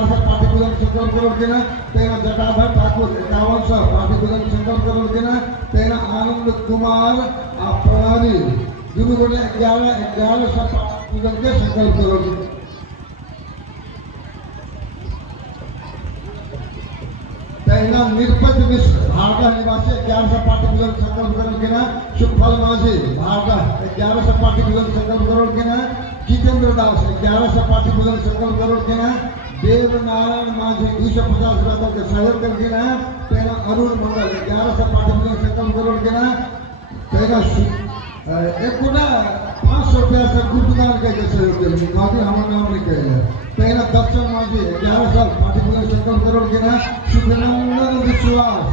1100 party पूजन संकल्प करोड़ के ना तेना जटाधर ठाकुर 5100 पार्टी पूजन संकल्प करोड़ के ना तेना आनंद कुमार प्रणाली दोनों को 1100 पूजन के संकल्प करोड़ तेना निरपत मिश्र भारदा निवासी 1100 पार्टी पूजन संकल्प करोड़ के ना सुखपाल माझी भारदा 1100 पार्टी पूजन संकल्प करोड़ के ना जितेंद्र दास 1100 पार्टी पूजन संकल्प करोड़ के ना देव नारायण माझी 250 रुपये के सहयोग करके ना तेना अरुण मंडल 1100 पार्टी पूजन संकल्प करोड़ के ना तेना एक को ना 500 रुपया से गुप्तदान के सहयोग करके गांधी हमारे नाम लिखे हैं तेना दर्शन माझी 1100 पार्टी पूजन संकल्प करोड़ के ना शुभनंदन विश्वास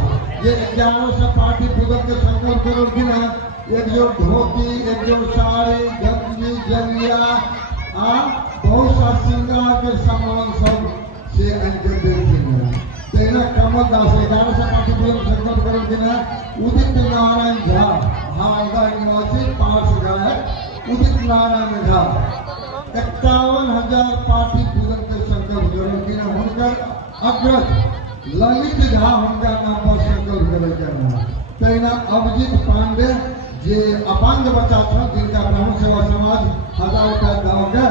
ये 1100 पार्टी पूजन के संकल्प करोड़ के ना एक जो धोती एक जो साड़ी गंजी जलिया बहुत सा श्रृंगार के सामान सब से अंकित देखेंगे तेना कमल दास 1100 पार्टी पूजन संकल्प करोड़ के ना उदित नारायण झा भारदा निवासी पार्श गायक उदित नारायण झा 51,000 पार्टी पूजन के संकल्प करोड़ के ना उनका अग्रज ललित झा उनका नाम पर संकल्प करोड़ के ना तेना अभिजीत पांडे जे अपांग बच्चा था जिनका ब्राह्मण सेवा समाज 1000 रुपया गाँव का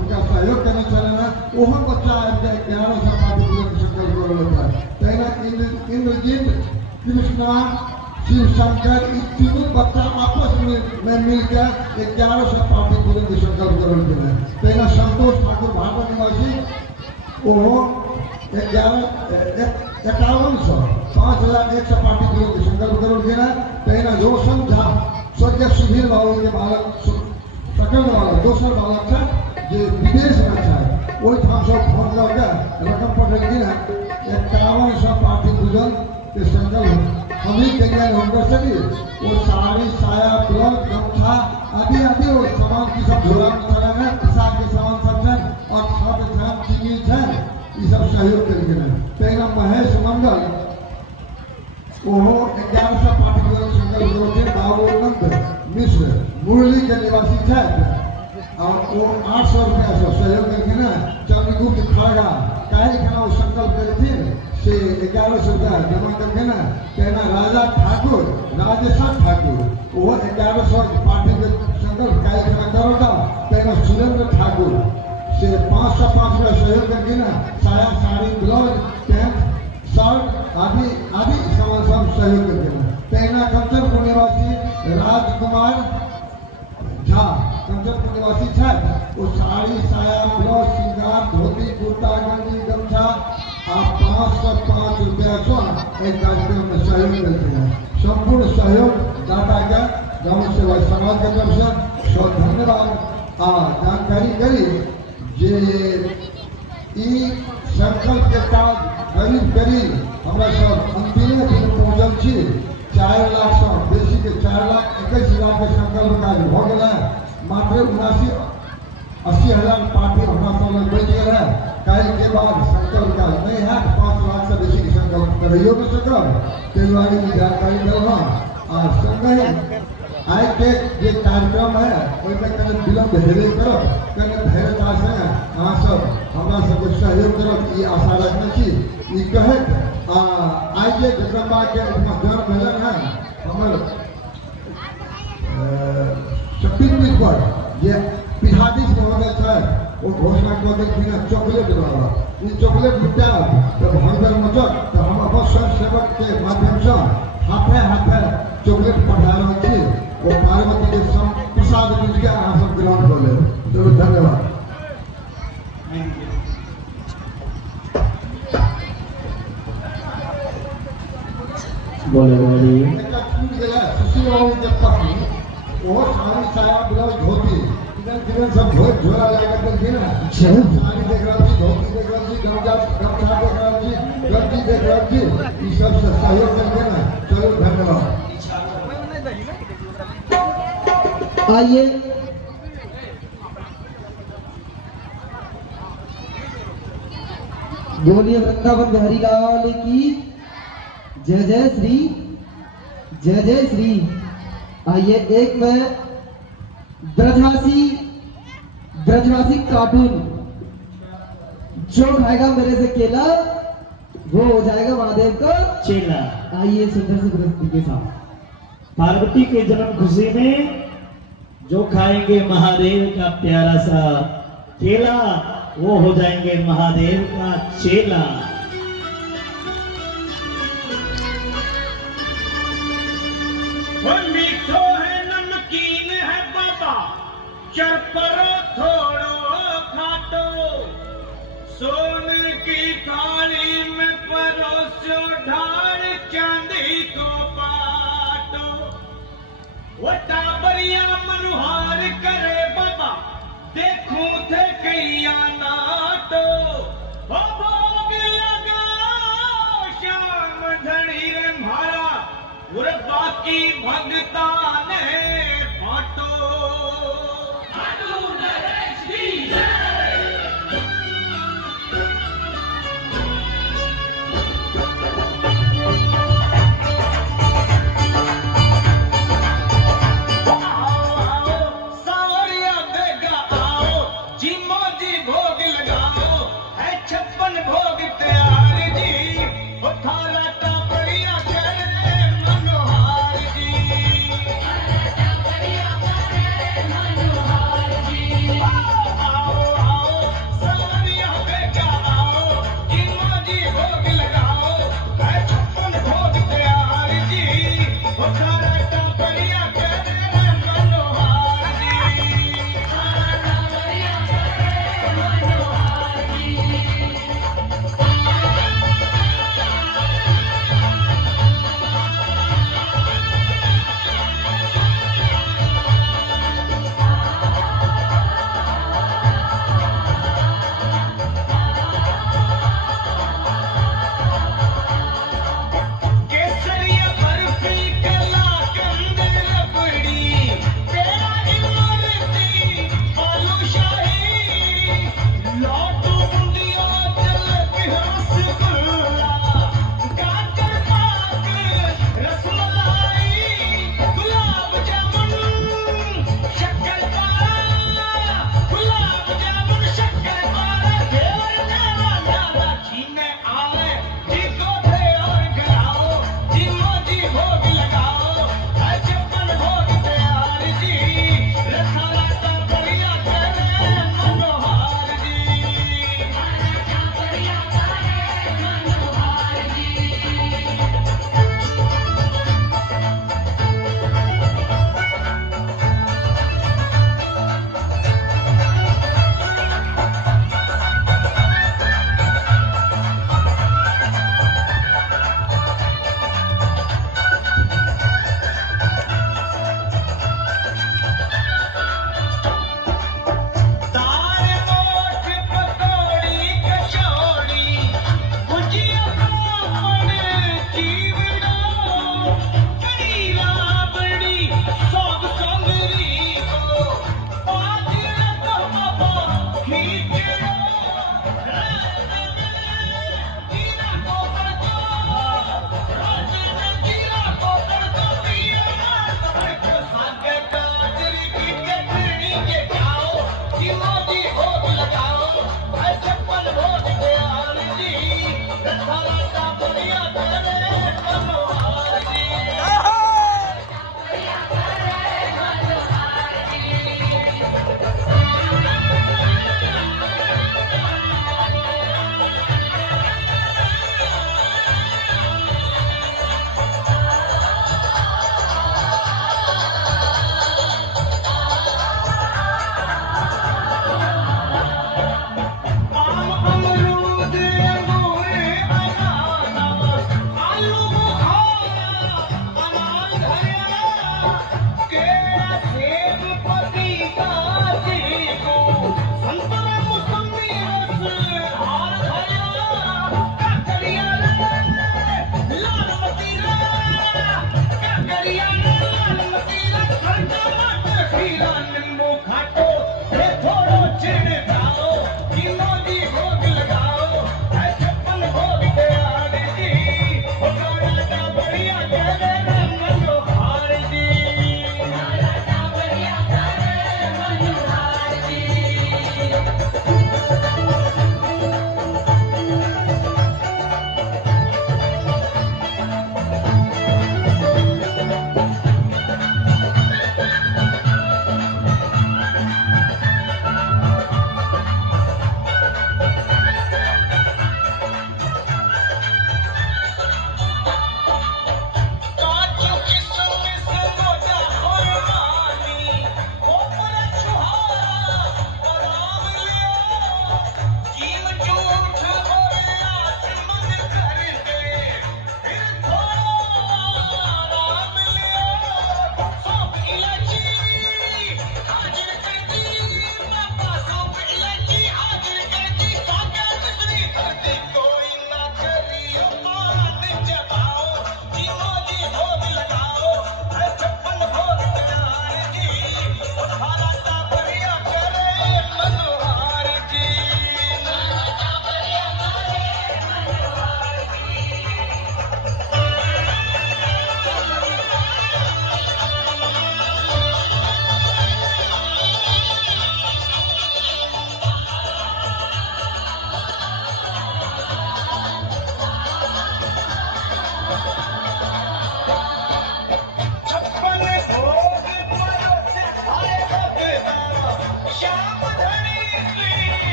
उनका सहयोग करना चलेगा वह बच्चा 1100 पार्टी पूजन संकल्प करोड़ होता है तेना इंद्रजीत कृष्णा शिव शंकर तीनों बच्चा आपस में मिलकर 1100 पार्टी पूजन के संकल्प करोड़ के हैं तेना संतोष ठाकुर भारदा निवासी वो 5100 5100 पार्टी पूजन के संकल्प करोड़ के ना तेना रोशन झा स्वर्गीय सुधीर बाबू के बालक सकल वाला दोसर बालक था जो विदेश में था वही ठाम सब फोन करके रकम पटेल की ना 5100 पार्टी पूजन के संकल्प हम ही के लिए हम कर सके वो साड़ी साया ब्लाउज गमछा आदि आदि वो सामान की सब झोला में चलाना प्रसाद के सामान सब है और सब धान चीनी है ये सब सहयोग करके ना तेना महेश मंडल वो 1100 पार्टी पूजन संकल्प करोड़ के बाबूनंद मिश्र मुरली के निवासी थे और वो 800 रुपया से सहयोग करके ना चंद्रगुप्त खड़गा काहे खाना वो संकल्प करे थे से 1100 रुपया जमा करके ना कहना राजा ठाकुर राजेश्वर ठाकुर वो 1100 पार्टी के संकल्प काहे खाना करो था कहना सुरेंद्र ठाकुर से 505 रुपया सहयोग करके ना साया साड़ी ब्लाउज पैंट शर्ट आदि आदि सामान सब सहयोग करके ना कहना कंचनपुर निवासी राजकुमार झा कंचनपुर निवासी था वो साड़ी साया ब्लाउज श्रृंगार धोती कुर्ता गंजी गमछा आप 505 रुपया को एक कार्यक्रम में सहयोग करते हैं संपूर्ण सहयोग दाता का गाँव सेवा समाज की तरफ से बहुत धन्यवाद जानकारी करी जे संकल्प के साथ करीब हमारा सब अंतिम दिन पहुँचल छी 4 लाख से बेसी के 4,21,000 के संकल्प कार्य हो गया मात्र 79,80,000 पार्टी हमारा सब बच गया है कल के बाद संकल्प कार्य नहीं है 5 लाख से बेसी के संकल्प करियो न सकल तेलवाड़ी की जानकारी देना और संगे आज के जे कार्यक्रम है ओई में कने विलंब हेरे करो कने धैर्यता से अहाँ सब हमरा सब सहयोग करब ई आशा रखने छी ई कहे आज जे जगदम्बा के उपनगर भेलन है हमर 26 मिनट पर ये पीठाधीश महोदय है वो घोषणा कर देलखिन चॉकलेट वाला ई चॉकलेट लुटा तो भरभर मचत तो हम अपन स्वयं सेवक के माध्यम से हाथे चॉकलेट पढ़ा रहे छी वो पार्वती के प्रसाद मिल के अहाँ सब ग्रहण कर ले चलो धन्यवाद बोले वो साड़ी साया ब्लाउज धोती किधर सब झोला लगा कर थी ना साड़ी देख रहा थी धोती देख रहा थी गमछा देख रहा थी गंजी देख रहा थी ये सब से सहयोग करके ना चलो धन्यवाद आइए बोलिए वृंदावन बिहारी लाल की जय जय श्री जय जय श्री। आइए एक में ब्रजवासी कार्टून जो खाएगा मेरे से केला वो हो जाएगा महादेव का चेला। आइए सुंदर से प्रस्तुति के साथ। पार्वती के जन्म खुशी में जो खाएंगे महादेव का प्यारा सा केला वो हो जाएंगे महादेव का चेला। वो मीठो है नमकीन है बाबा चरपरो थोड़ो खाटो सोने की थाली में परोसो ढाल चांदी को पाटो वो टाबरिया मनुहार करे बाबा देखूं थे कैया नाटो वो भोग लगाओ श्याम धनी रे म्हारा और बाकी भगता ने बाटो सावरिया बेगा आओ जी मोजी भोग लगाओ है 56 भोग तैयार जी ओ थारा टाबरिया करे मनोहार जी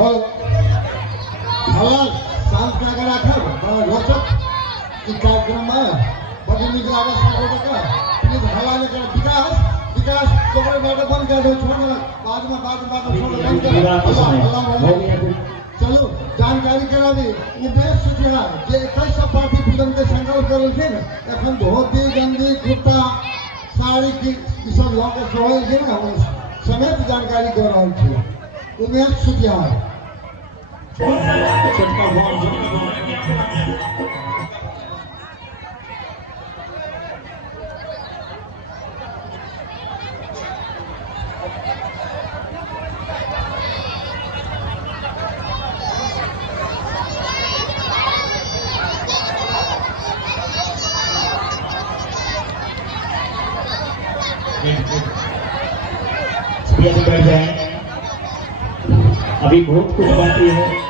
और हल्ला शांत क्या करा था बड़ा रोचक इस कार्यक्रम में बड़ी निक लागत संगो का प्लीज हल्ला ने कर विकास विकास कपड़े बैठे बंद कर दो छोड़ दो बाद में छोड़ बंद कर चलो जानकारी करा दी उद्देश्य जो है जे 21 पार्टी फिल्म के संकल्प करल थे एखन धोती गंजी कुर्ता साड़ी की सब लोग के सोहल थे ना समेत जानकारी कर रहा थी उमेश सुतियार बैठ जाए अभी बहुत कुछ बाकी है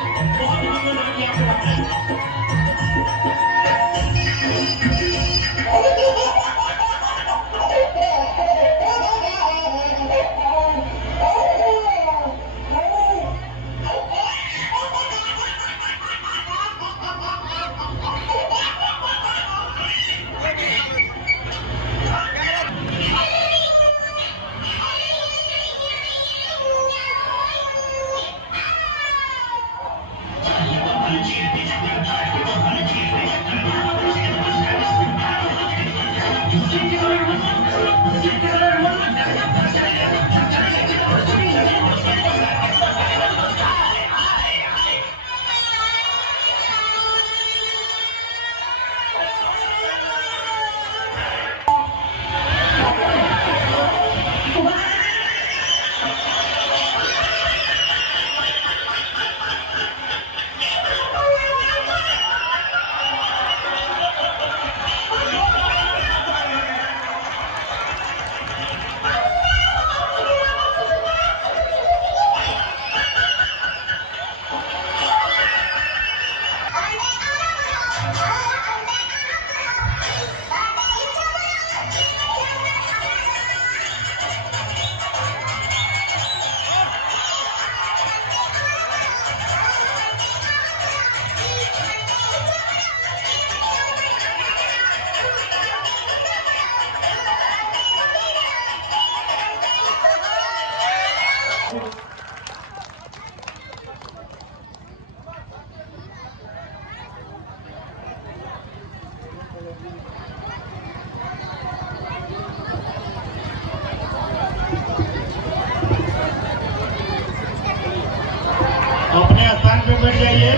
अपने स्थान पे बैठ जाइए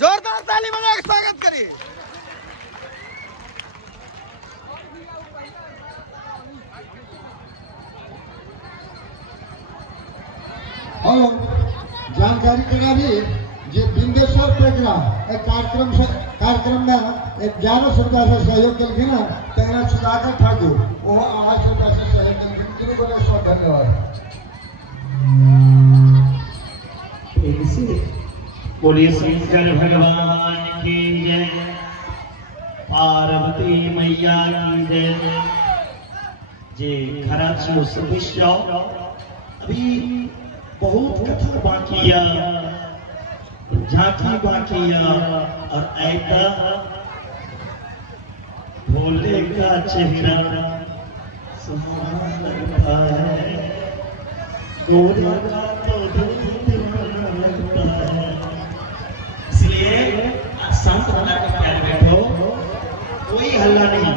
जोरदार ताली बजा के स्वागत करिए और जानकारी करा दी जे बिंदेश्वर प्रेगरा एक कार्यक्रम में 1100 रुपया से सहयोग कल ना तेरा सुधाकर ठाकुर वो 800 रुपया से सहयोग कल धन्यवाद बोलिए शंकर भगवान की जय पार्वती मैया की जय जे खरा छो सतीश जाओ अभी बहुत कथा बाकी है झांकी बाकी है और ऐसा भोले का चेहरा सुहाना लगता है गोरा का तो इसलिए शांत बना कर प्यार बैठो कोई हल्ला नहीं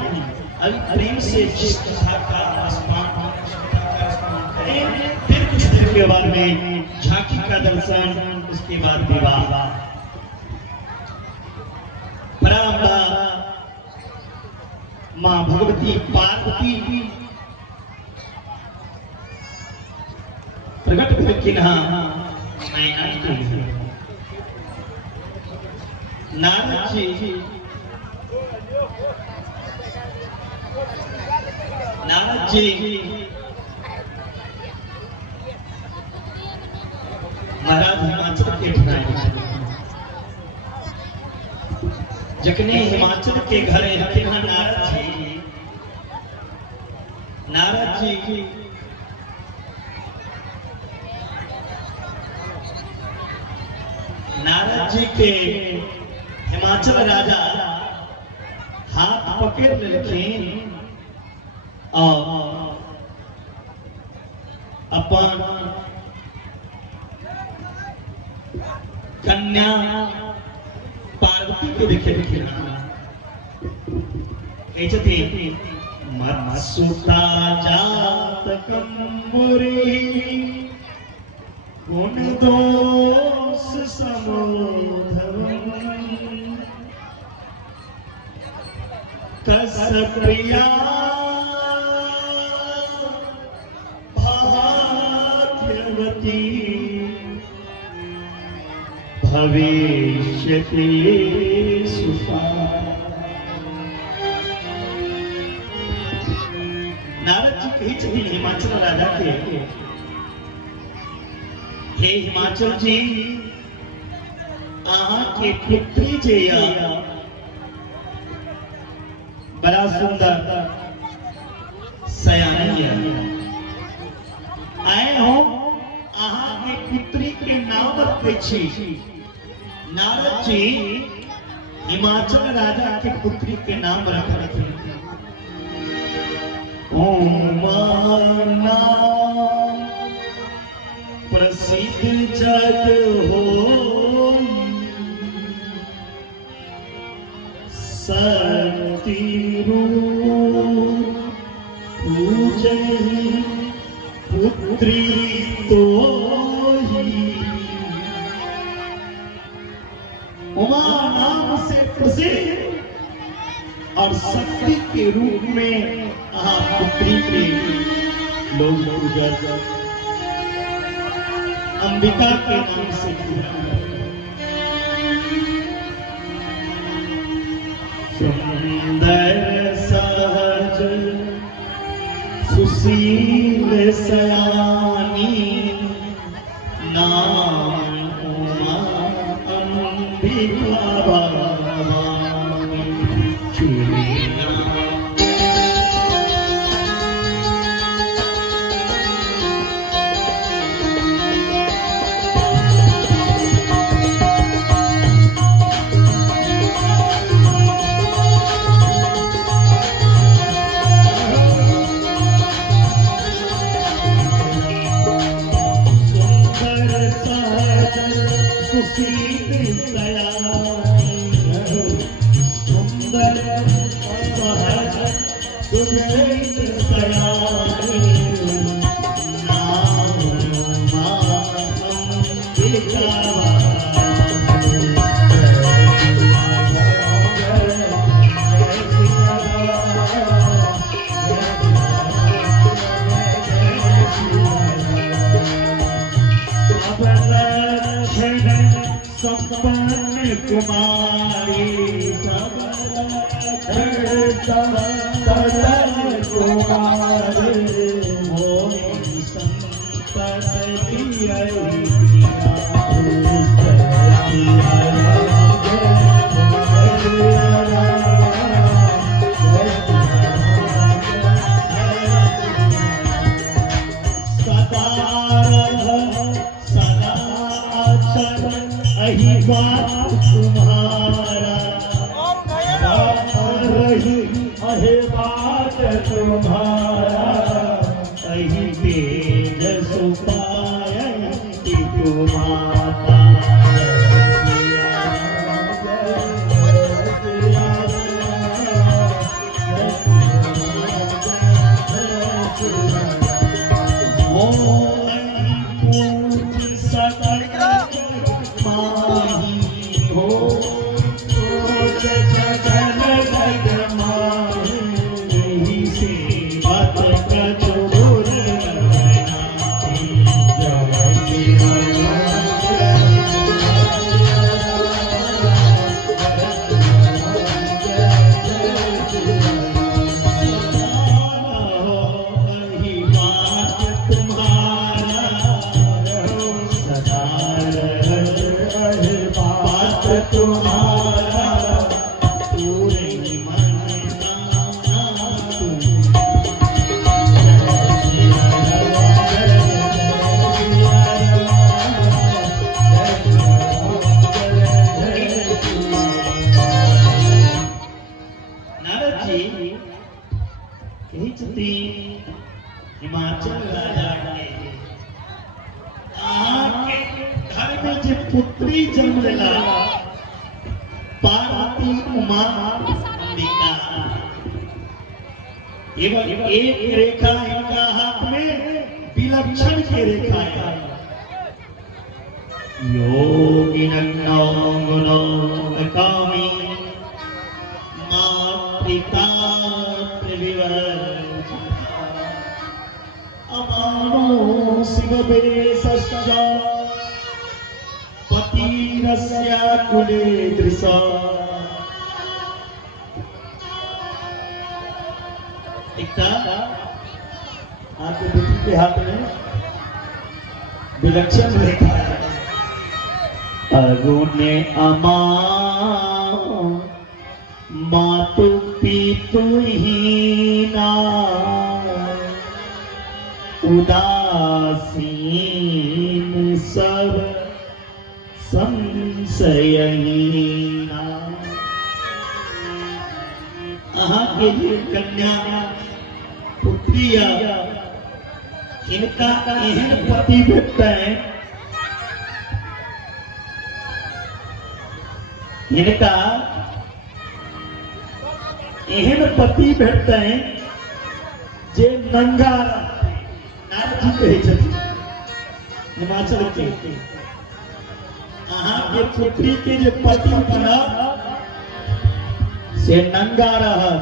अभी प्रेम से जिस कथा का आस्पान करें फिर कुछ देर के बाद में झांकी का दर्शन उसके बाद विवाह परंपरा मां भगवती पार्वती प्रकट करके नारद जी महाराज हिमाचल के ठिकाने जखने हिमाचल के घर नारद जी जी के हिमाचल राजा हाथ पकड़ लेलखिन और अपन कन्या पार्वती के देखे मत्सुता जात कम्बुरी गुण दोष समोधवम् कस प्रिया भाग्यवती भविष्यति सुता। नारद जी कही छथिन हिमाचल राजा के, हे हिमाचल जी अहाँ के पुत्री जे बड़ा सुंदर सयानी आए हो अहाँ के पुत्री के नाम रखे छी। नारद जी हिमाचल राजा के पुत्री के नाम रखे ओमाना प्रसिद्ध जग हो सती रूप पूजहि पुत्री तो उमा नाम से प्रसिद्ध और शक्ति के रूप में पुत्री के लोग पूजा अंबिका के नाम से सुंदर सहज सुशील सयानी नाम उमा अंबिका भवानी। कुमारी सब कुमारी मोहि संपत्ति अही बात तुम्हारा रही अहे बात तुम्हारा अही तेज सुपाय तुम्हारा तुम्हारा पूरे मन हिचती हिमाचल राजा के आके घर में जो पुत्री जन्म लेला पार्वती उमा अंबिका एवं एक रेखा इनका हाथ में विलक्षण की रेखा है। योगिनन्नो गुणो कामी मातृता त्रिविवर्जिता अमानो शिववेशस्य पतिरस्य कुले दृशा आपके बेटी के हाथ में विलक्षण रेखा है। अरुणे अमा मातु पितु हीना उदासीन सब संशयहीना। अहाँ के लिए कन्या पुत्रिया इनका एहन पति भेटते इनका एहन पति भेटते जे नंगा नारद जी कहे छथिन हिमाचल के अहाँ के पुत्री के जे पति बनब से नंगा रहत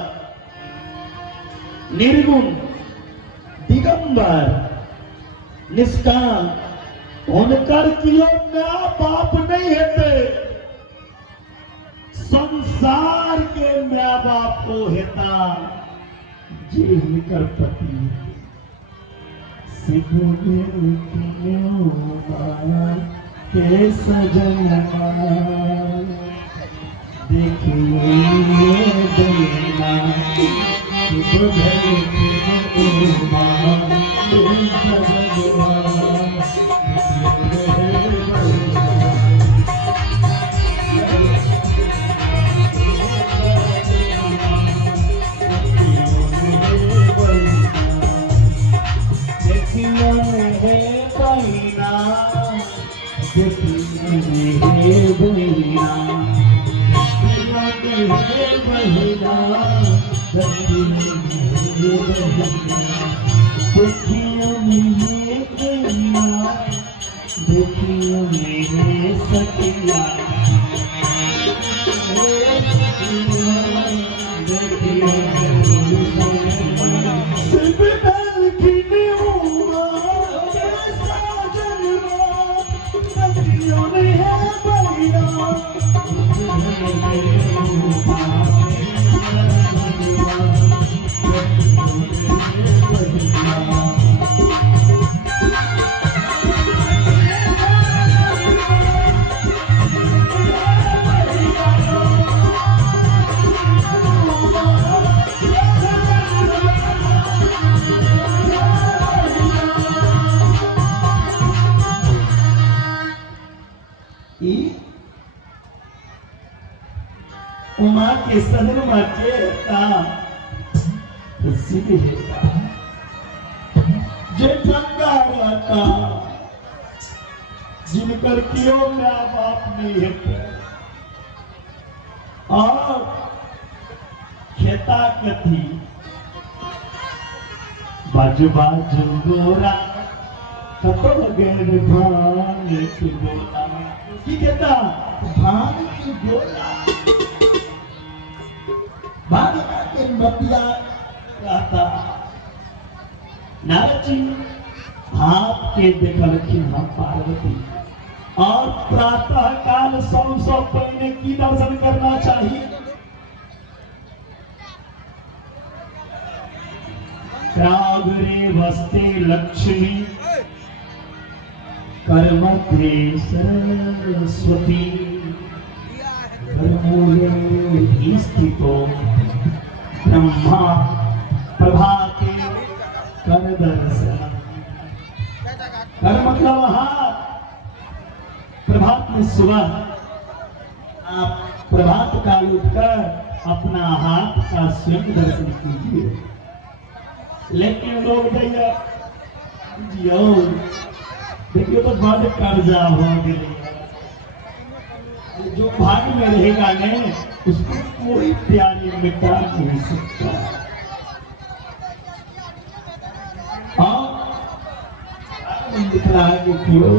निर्गुण दिगंबर निष्काम हुनकर कियो माँ बाप नहीं हेते संसार के माँ बाप को हेता जे हिनकर पति सिद्धो माया के सजन देखिए देना उमा के सदन माचे सीधे जे गंगा रहता जिनकर कियो माँ बाप नहीं है और खेता कथी बाजू बाजू गोरा कतल गेर भांग के गोला की कहता भांग के गोला भांग के मतिया कहता नारद जी हाथ के देखलखिन हम पार्वती और प्रातः काल सौ पहले की दर्शन करना चाहिए। प्रागरे वस्ते लक्ष्मी कर्मते सरस्वती कर्मूले स्थितो ब्रह्मा प्रभाते कर दर्शन। कर मतलब हाथ प्रभात में सुबह आप प्रभात काल उठकर अपना हाथ का स्वयं दर्शन कीजिए। लेकिन लोग दैया जियो देखियो तो बड़ कर्जा हो गया। जो भाग में रहेगा नहीं उसको कोई प्यारी मिटा नहीं सकता। दिख रहा है कि क्यों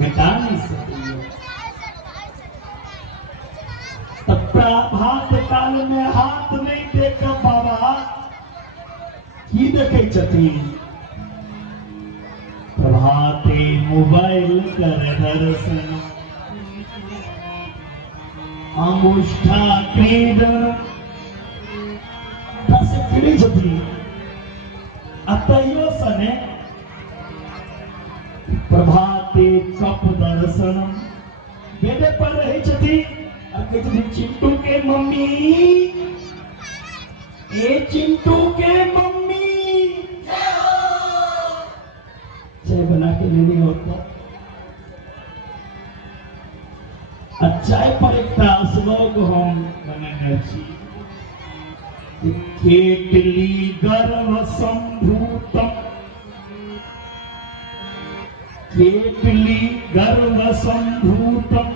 मिटा नहीं सकती। प्रभात काल में हाथ नहीं देख बाबा की देखे छथिन। प्रभाते मोबाइल कर दर्शन अंगुष्ठा क्रीडन बस क्री छथिन। अतयो सने प्रभाते कप दर्शन बेटे पर रही छथिन। चिंटू के मम्मी ए चिंटू के मम्मी चाय बना के लेनी होता। चाय पर एक श्लोक हम बनेंगे केटली गर्भ संभूतम केटली गर्भ संभूतम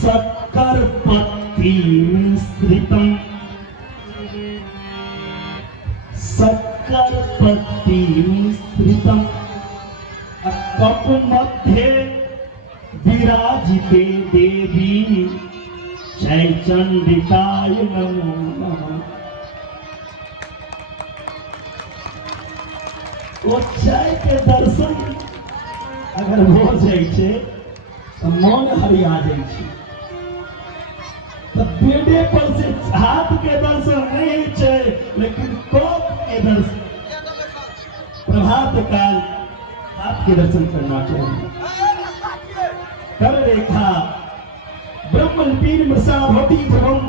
शक्कर पत्ती मिश्रितम शक्कर पत्ती मिश्रितम कप मध्ये विराजिते देवी चैचंडिकाय नमो नमः। वो चाय के दर्शन अगर हो जाए तो मन हरिया जाए। तो बेडे पर से हाथ के दर्शन नहीं है लेकिन कप के दर्शन प्रभात काल हाथ के दर्शन करना चाहिए। कर रेखा ब्रह्मलिपि मृषा भवति भ्रम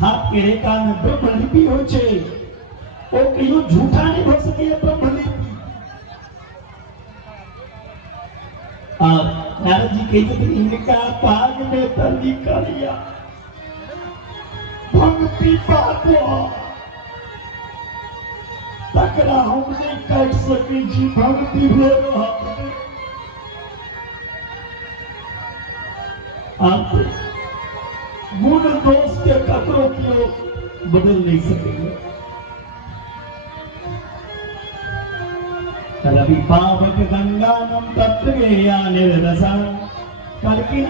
हाथ के रेखा में ब्रह्मलिपि हो छे ओ कहियो झूठा नहीं हो सके ब्रह्मलिपि। और नारद जी कहते थे इनका पाग में तली करिया भक्ति पापो तकरा हमने काट सके जी भक्ति भेरो आप गुण दोष के कपड़ों को बदल नहीं सकेंगे। रवि पावक गंगानम तत्वेया निर्दशन कल की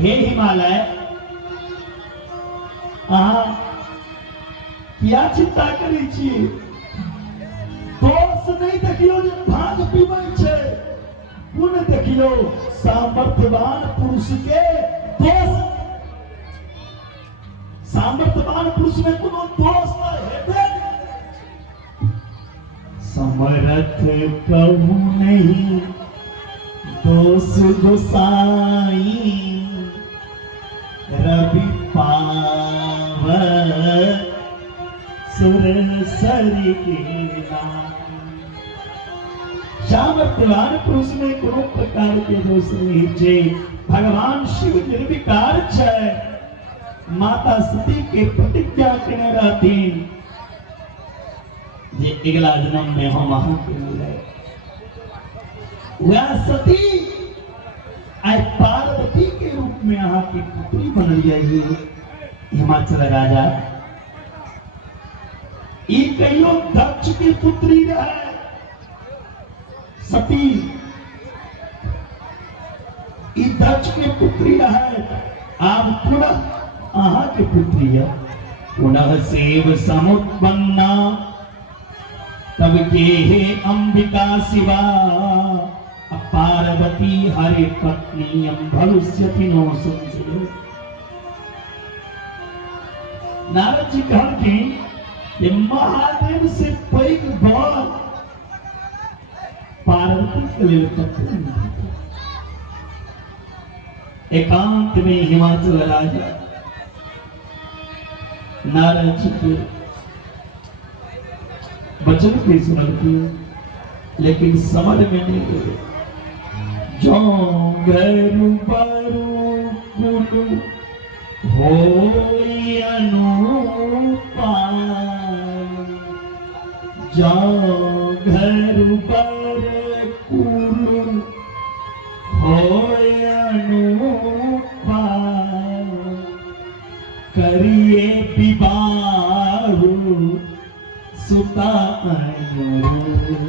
हे हिमालय क्या चिंता करी छी दोष नहीं देखियो जे भांग पीबै छै गुण देखियो सामर्थ्यवान पुरुष के दोष सामर्थ्यवान पुरुष में कोनो दोष न हेबे। समर्थ कहूँ नहीं दोष गोसाई रवि पाव सुर सरी के सामर्थ्यवान पुरुष में कोनो प्रकार के दोष नहीं है। भगवान शिव निर्विकार है। माता सती के प्रतिज्ञा करने रहती जे अगला जन्म में हम अहाँ के मिले वह सती आज पार्वती के रूप में अहाँ की पुत्री बन जाइए। हिमाचल राजा ये कहियो दक्ष की पुत्री रहे सती ये दक्ष के पुत्री रहे आप पुनः अहाँ के पुत्री है। पुनः सेव समुत्पन्ना तब के हे अंबिका शिवा पार्वती हरे पत्नी भविष्यति नो संशय। नारद जी कहते कि महादेव से पैघ बर पार्वती के लिए पत्नी एकांत में हिमाचल राजा नारद जी के वचन भी सुनते लेकिन समझ में नहीं गए। जो गरु बरु कुलु होई अनुपा जाओ घर पर कुल होए अनुपा करिए विवाह सुता अनुरूपा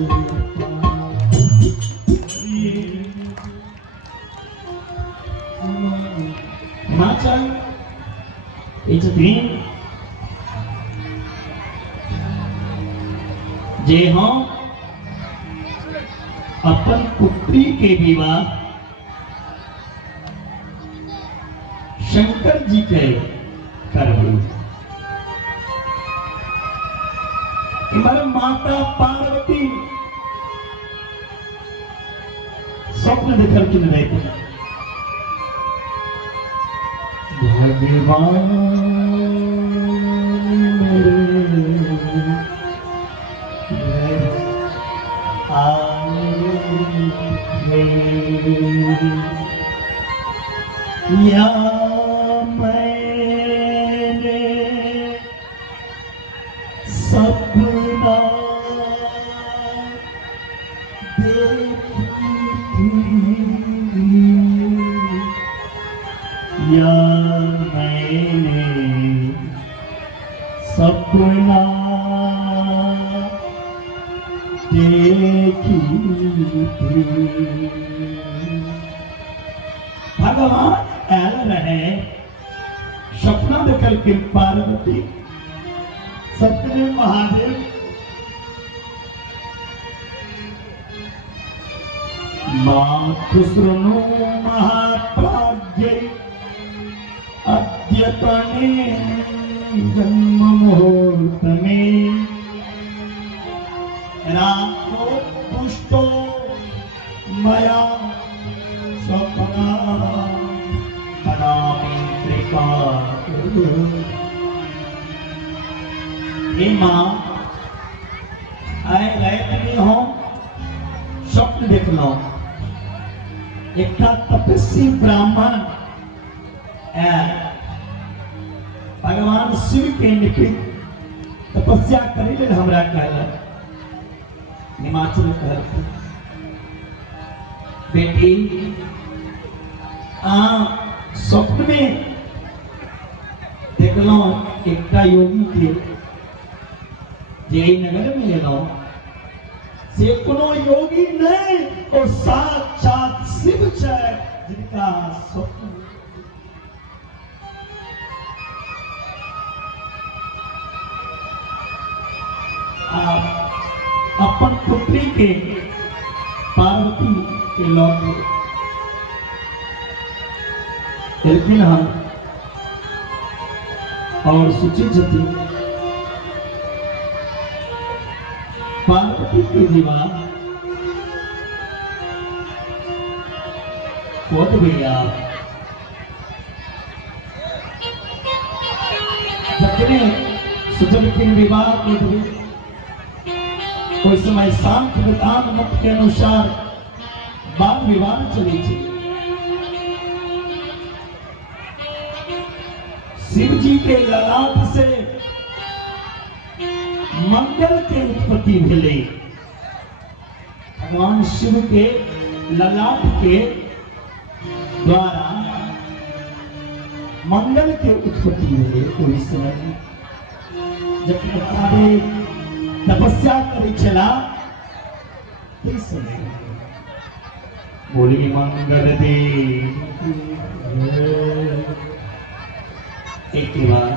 हिमाचल जे हम अपन पुत्री के विवाह शंकर जी के करबे। हमारे माता पार्वती स्वप्न देखल कि नहीं भगवान या मैंने सपना देखी या मैंने सपना देखी थी। भगवान ऐल रहे सपना देखल के पार्वती सपने महादेव मां खुसृणु महाप्राज्य अद्यतने जन्म मुहूर्त में रात्रो पुष्टो मया स्वप्ना बनामी कृपा। हे मां आए गायत्री हो स्वप्न देख लो एक तपस्वी ब्राह्मण भगवान शिव के निकट तपस्या करे ले हमरा कहला हिमाचल कहल बेटी स्वप्न में देखलो एक योगी के जे नगर में एलो से कोनो योगी नहीं और साक्षात शिव छै जिनका स्वप्न अपन पुत्री के पार्वती के लौट लेकिन हम और सूचित जति पार्वती के विवाह कोट भैया जतने सुजन के विवाह के कोई समय शांत विधान मत के अनुसार बाल विवाह चली थी। शिव जी के ललाट से मंगल के उत्पत्ति मिले। भगवान शिव के ललाट के द्वारा मंगल के उत्पत्ति मिले। कोई समय जब महादेव तपस्या करे चला बोली मंगल दे एक बार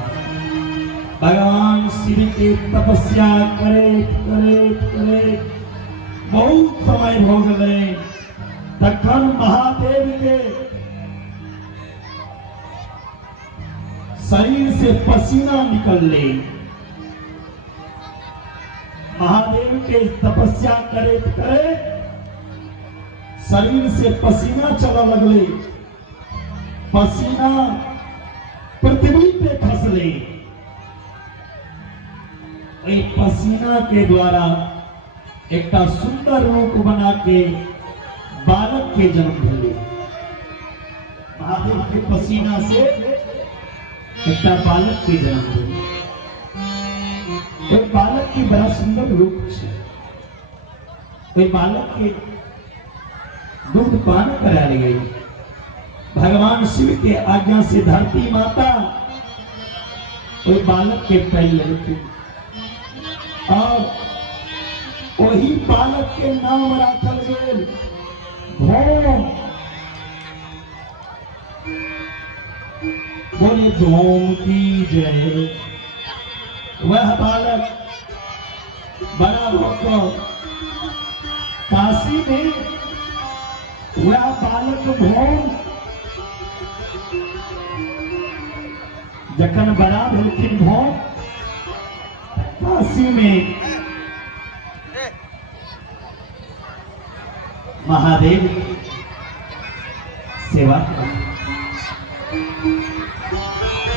भगवान शिव की तपस्या करे करे करे बहुत समय हो गए तखन महादेव के शरीर से पसीना निकल ले। महादेव के तपस्या करे करे शरीर से पसीना चला लगले, पसीना पृथ्वी पे खसले। पसीना के द्वारा एक सुंदर रूप बना के बालक के जन्म दिले। महादेव के पसीना से एक बालक के जन्म दिले। एक बालक की बड़ा सुंदर रूप छे कोई बालक के दुग्ध पान करायल गई। भगवान शिव के आज्ञा से धरती माता कोई बालक के पैर लेती और वही बालक के नाम राखल गेल धूम। बोले धूम की जय। वह बालक बड़ा होकर काशी में वह बालक धूम जखन बड़ा भेलखिन धूम काशी में महादेव की सेवा कर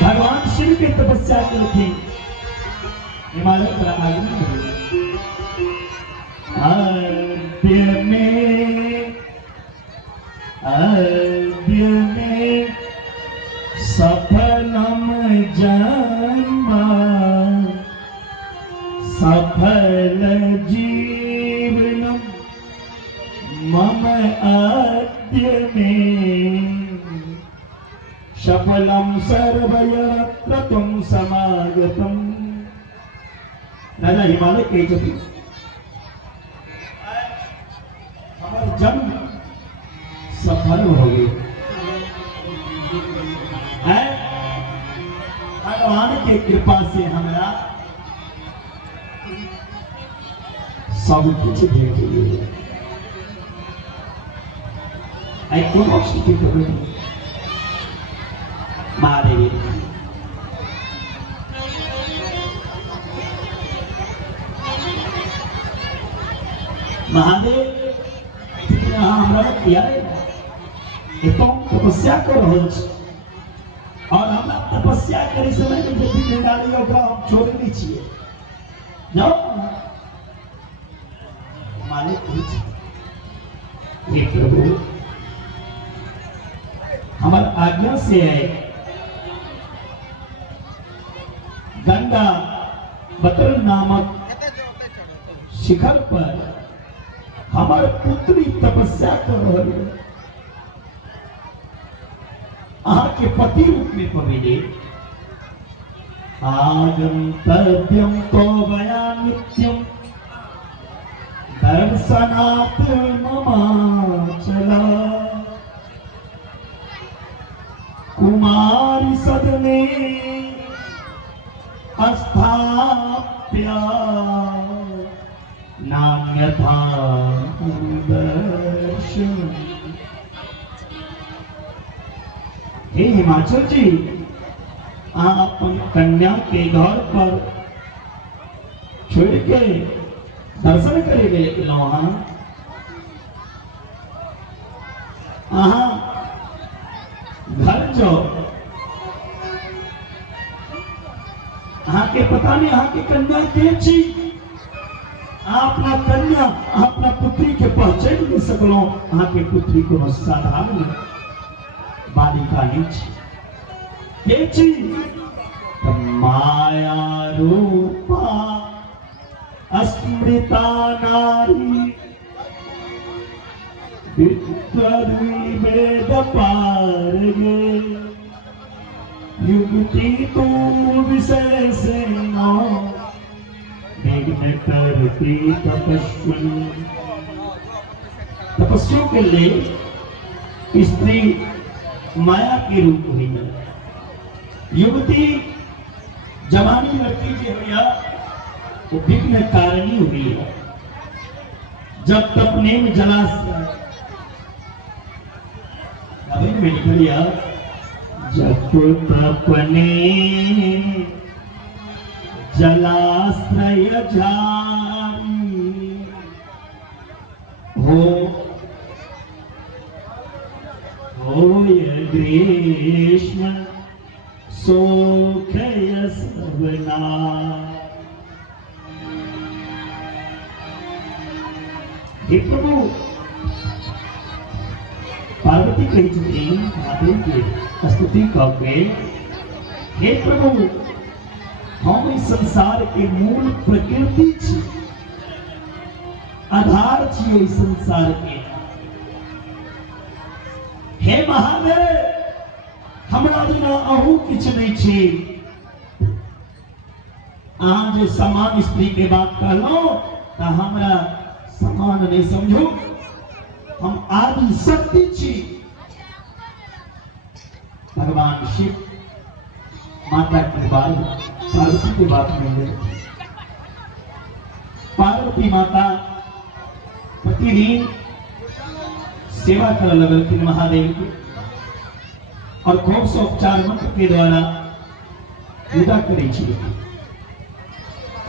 भगवान शिव की तपस्या की थी। हिमालय पर आद्य में सफलम जन्मा सफल जीवनम मम आद्य में सफलम सर्वयत्र तुम समागतम। राजा हिमालय कही थे हमारा जन्म सफल हो गई है। भगवान के कृपा से हमारा सब कुछ भेट गए। कोनो स्थिति कभी महादेवी महादेव हमरा किया तपस्या कर रहा और हमरा तपस्या करे समय में जो भी डाली ओकरा हम छोड़ नहीं छिए जाओ मालिक हे प्रभु हमार आज्ञा से है गंगा बतर नामक शिखर पर हमार पुत्री तपस्या कर रही है। अहाँ के पति रूप में पविले आगंतव्यम तो वया नित्यम दर्शनात् ममाचला कुमारी सदने अस्थाप्या नान्यथा दर्शन। हे हिमाचल जी आप अपन कन्या के घर पर छोड़ के दर्शन करे गए वहां घर जाओ। अहाँ के पता नहीं अहाँ के कन्या के छी अपना कन्या अपना पुत्री के पहचान नहीं सकलो। अहाँ के पुत्री को साधारण बालिका नहीं छी माया रूपा अस्मृता नारी वेद पार युक्ति तो विषय से विघ्न करती तपस्वियों के लिए स्त्री माया के रूप हुई है। युवती जवानी लड़की जो हुई तो विघ्न कारिणी हुई है। जब तपने में जलाशय में निकलिया जब तपने जलाश्रय जारी हो ग्रीष्म सोखय सबना। हे प्रभु पार्वती कही थी महादेव की स्तुति करके हे प्रभु हम इस संसार के मूल प्रकृति छी आधार छिए संसार के। हे महादेव, हमरा बिना अहू किछ नहीं छी। अहाँ जे समान स्त्री के बात कहलहुं तो हमरा समान नहीं समझू। हम आदि शक्ति छी। भगवान शिव माता की बात पार्वती की बात नहीं है। पार्वती माता प्रतिदिन सेवा कर लगलखिन महादेव की और खूब से उपचार मंत्र के द्वारा पूजा करै छी।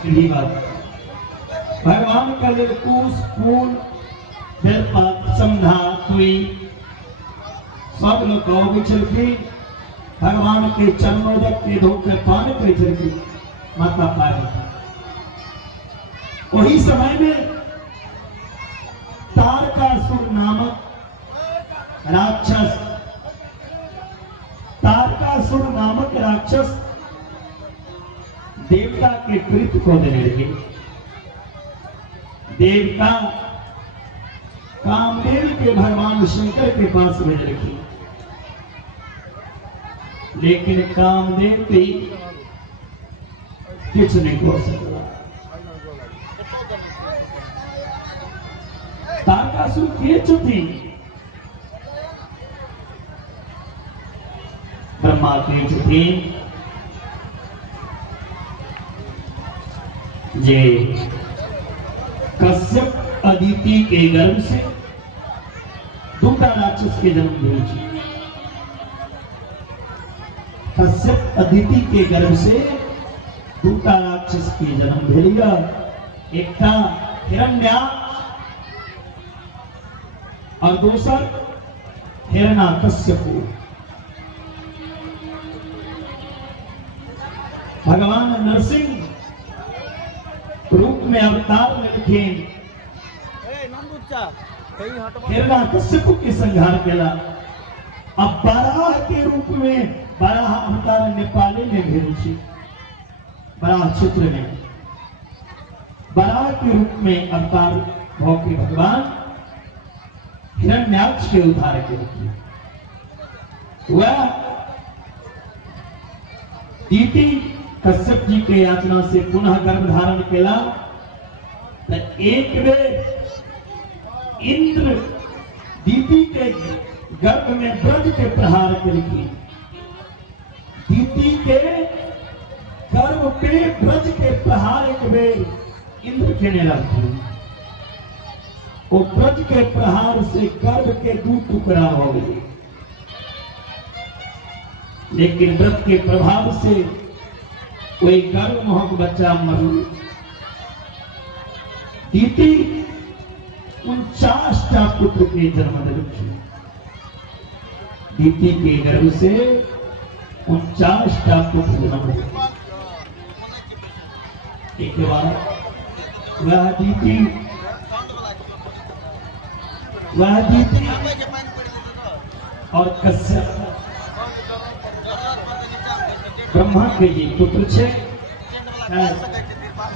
बात भगवान का लेल कुश फूल बेलपत्र समधा तुई सब लोग अबै छलखिन। भगवान के चरणोदक के धोके पान करै छलखिन माता पार्वती। वही समय में तारकासुर नामक राक्षस देवता के कृत्य को देने लगे। देवता कामदेव के भगवान शंकर के पास भेज रखी, लेकिन कामदेव भी कुछ नहीं हो सकता। तारकासुर के चुती ब्रह्मा के चुती जे कश्यप अदिति के गर्भ से दूटा राक्षस के जन्म दिए। कश्यप अदिति के गर्भ से दूटा राक्षस के जन्म भेलिया। एक था हिरण्याक्ष और दूसर हिरण्यकश्यप। भगवान नरसिंह रूप में अवतार लेकिन हिरण्यकश्यप के संहार केला। अब बराह के रूप में बराह अवतार नेपाली में भेल छी। बराह क्षेत्र में बराह के रूप में अवतार भव के भगवान हिरण्याक्ष के उद्धार के लिए वह दीति कश्यप जी के याचना से पुनः गर्भ धारण केला। एक बेर इंद्र दीति के गर्भ में ब्रज के प्रहार करके दीति के गर्भ पे ब्रज के प्रहार एक बेर इंद्र केने लगते। वो ब्रज के प्रहार से गर्भ के दू टुकड़ा हो गए, लेकिन ब्रज के प्रभाव से कोई गर्भ मोहक बच्चा मरू। दीति 49 पुत्र के जन्म दिलखिन। दीति के गर्भ से 49 पुत्र जन्म दिए। एक बार वह दीति और कश्यप ब्रह्मा के जी पुत्र छे।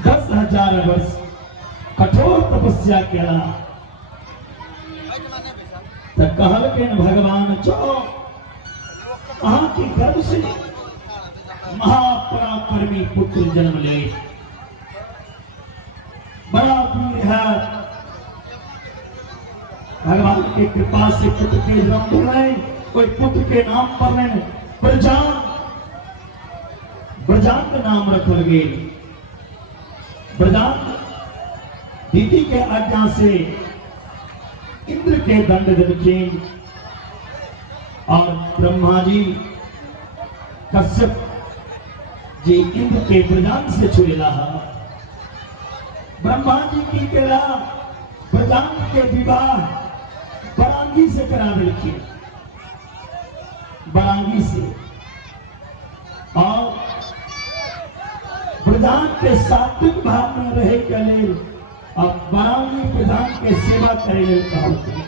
10,000 वर्ष कठोर तपस्या केला तो कहलखिन भगवान चो अहाँ के गर्भ से महापराक्रमी पुत्र जन्म ले। बड़ा वीर है। भगवान की कृपा से पुत्र के जन्म रहे। कोई पुत्र के नाम पर नहीं ब्रजान का नाम रखल गए। ब्रजान दीति के आज्ञा से इंद्र के दंड दिलखिन और ब्रह्मा जी कश्यप जी इंद्र के ब्रजान से छुएला। ब्रह्मा जी की केला ब्रजान के विवाह बरांगी से करा दिलखिन। बरांगी से और प्रधान के सात्विक भाव में रहे के लिए और बरांगी प्रधान के सेवा करे लेल कहलखिन।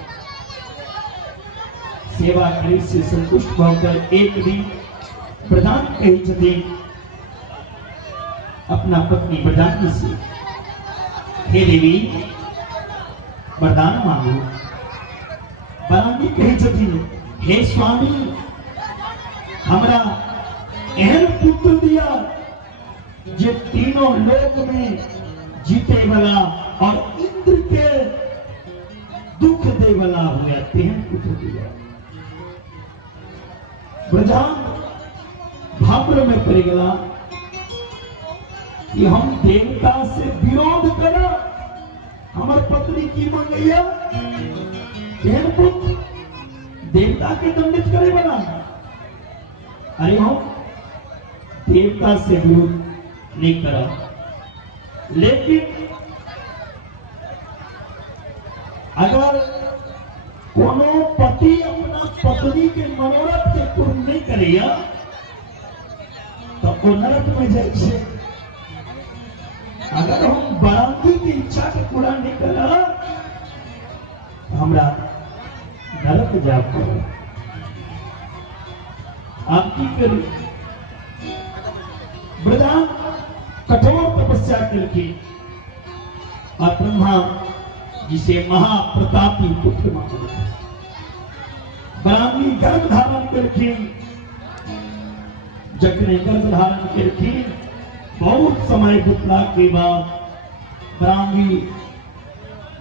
सेवा करे से संतुष्ट होकर एक दिन प्रधान कही छथिन अपना पत्नी प्रधान से, हे देवी वरदान मांगू। बरांगी कही छथिन, हे स्वामी हमरा एहन पुत्र दिया जे तीनों लोक में जीते वाला और इंद्र के दुख दे वाला हुआ, तेहन पुत्र दिया। ब्रजांग भावर में पड़ गया कि हम देवता से विरोध करा, हमार पत्नी की मंगैया तेहन पुत्र देवता के दंडित करे बना। अरे हम देवता से विरोध नहीं करा, लेकिन अगर कोनो पति अपना पत्नी के मनोरथ के पूर्ण नहीं करेगा तो वो नरक में जाए। अगर हम बरांगी की इच्छा के पूरा नहीं करा हमरा नरक जाप करो। आप की करी? ब्रह्मा कठोर तपस्या करके और ब्रह्मा जिसे महाप्रतापी पुत्र माना, ब्राह्मी गर्भ धारण करके, जखने गर्भ धारण करके बहुत समय बितला के बाद ब्राह्मी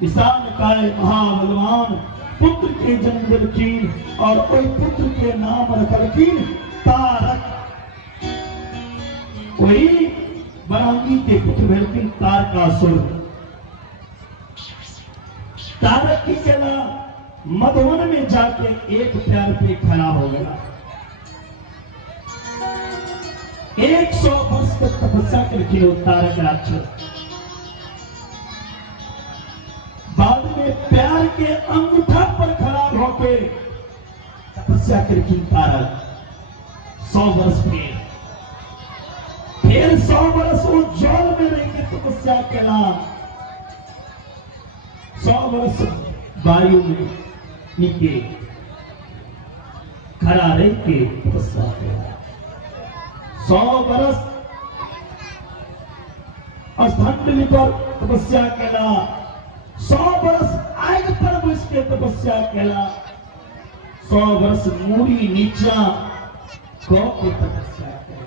विशाल काय महाबलवान पुत्र के जन्म दिलखीन और कोई पुत्र के नाम रखलखीन तारक। कोई ब्राह्मी के पुत्र भेलखिन तारकासुर। तारक की चला मधुवन में जाके एक पैर पे खड़ा हो गया। 100 वर्ष तक तपस्या करके तारक राक्षस बाद में पैर के अंगूठा पर खड़ा होके तपस्या करके तारक 100 वर्ष फिर 100 वर्ष वो जल में रहकर तपस्या करा। 100 वर्ष वायु में नीचे खड़ा रह के तपस्या किया। 100 वर्ष स्थंडली पर तपस्या किया। 100 वर्ष आग पर बैठ के तपस्या किया। 100 वर्ष मूड़ी नीचा गौ के तपस्या किया।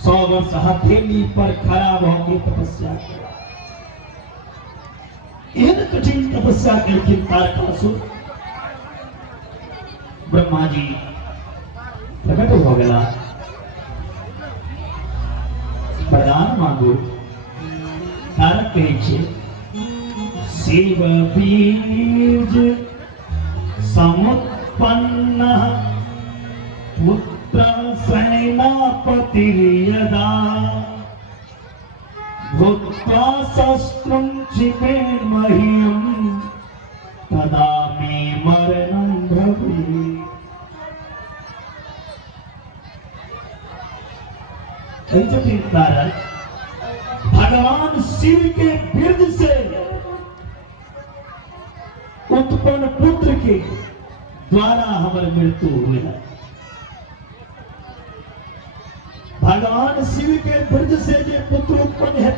100 वर्ष हथेली पर खड़ा होकर तपस्या किया। इन कठिन तपस्या करके तारकासुर ब्रह्मा जी प्रकट हो गया। वरदान मांगो। तारक कहे शिव बीज समुत्पन्न पुत्र सेनापति यदा भूत्वा शस्त्रं चिमे मह्यं तदा मे मरणं भवेत्। तारक भगवान शिव के बीज से उत्पन्न पुत्र के द्वारा हमारी मृत्यु हुई है। भगवान शिव के बीज से जो पुत्र उत्पन्न है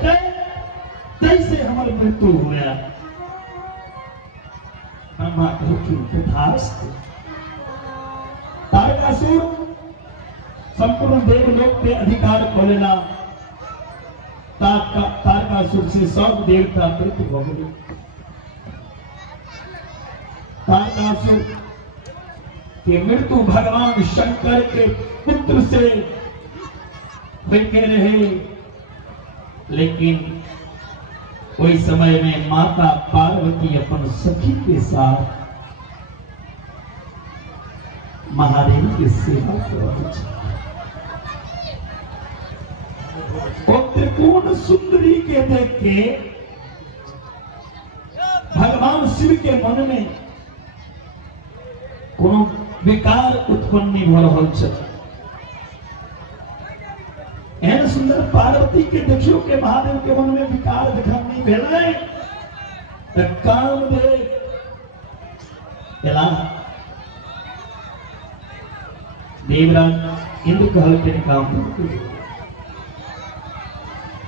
तैसे हमारी मृत्यु हुआ। ब्रह्मा तथास्तु। तारकासुर संपूर्ण देवलोक पे अधिकार खोलेला। तारकासुर से सब देवता मृत्यु हो गए। तारकासुर की मृत्यु भगवान शंकर के पुत्र से होते रहे, लेकिन कोई समय में माता पार्वती अपन सखी के साथ महादेव की सेवा कर त्रिकोण सुंदरी के देख के भगवान शिव के मन में कोनो विकार उत्पन्न नहीं हो रहा है। एहन सुंदर पार्वती के देखियो के महादेव के मन में विकार देखा नहीं भेल तो कामदेव देवराज इंद्र कहल के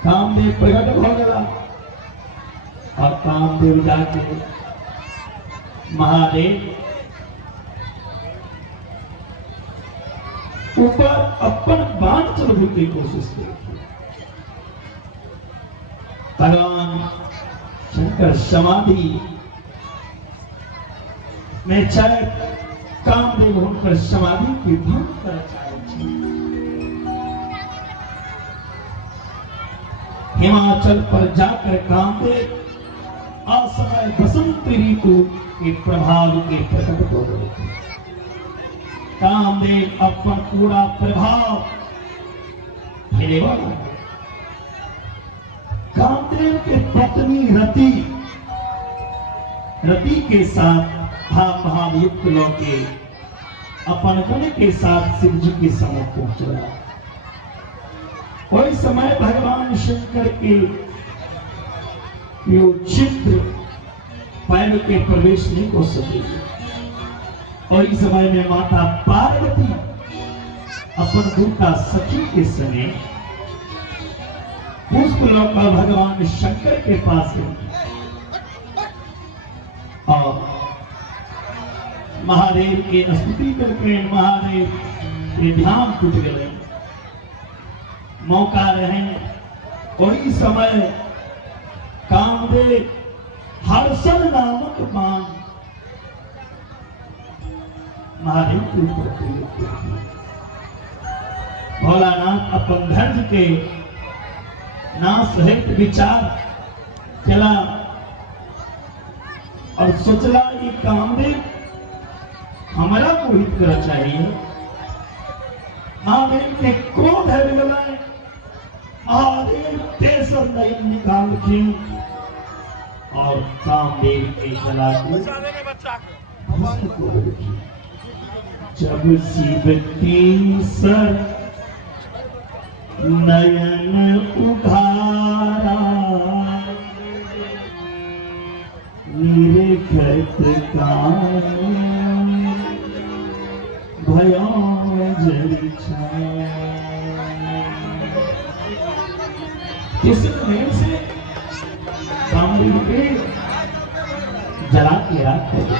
कामदेव प्रकट हो गया। और कामदेव जाके महादेव ऊपर अपन बाण चलने की कोशिश की। भगवान शंकर समाधि में चाहे कामदेव होकर समाधि की भंग कर चाहे। हिमाचल पर जाकर कामदेव असमय बसंत ऋतु के प्रभाव के प्रकट हो गए। कामदेव अपन पूरा प्रभाव फैले वाला। कामदेव के पत्नी रति के साथ भावयुक्त लौके अपन गण के साथ शिव जी के सम्मुख पहुंचा। कोई समय भगवान शंकर के छिद्र पैर के प्रवेश नहीं हो सके। और इस समय में माता पार्वती अपन दूता सखी के समय पुष्प लौका भगवान शंकर के पास गई और महादेव की स्तुति करके महादेव के ध्यान टूट गए। मौका रहे और इस समय कामदेव हर्षण नामक बाण महादेव के ऊपर भोलानाथ अपन धर्म के नाश हेत विचार चला और सोचला ये कामदेव हमारा मोहित करना चाहिए। महादेव के क्रोध है गलाए। महादेव तेसर नयन निकाल के और कामदेव के गला को जब शिव तेसर नयन उघारा निरखत भया जरी छाया। इस नयन से कामदेव के जला के राख कर दी।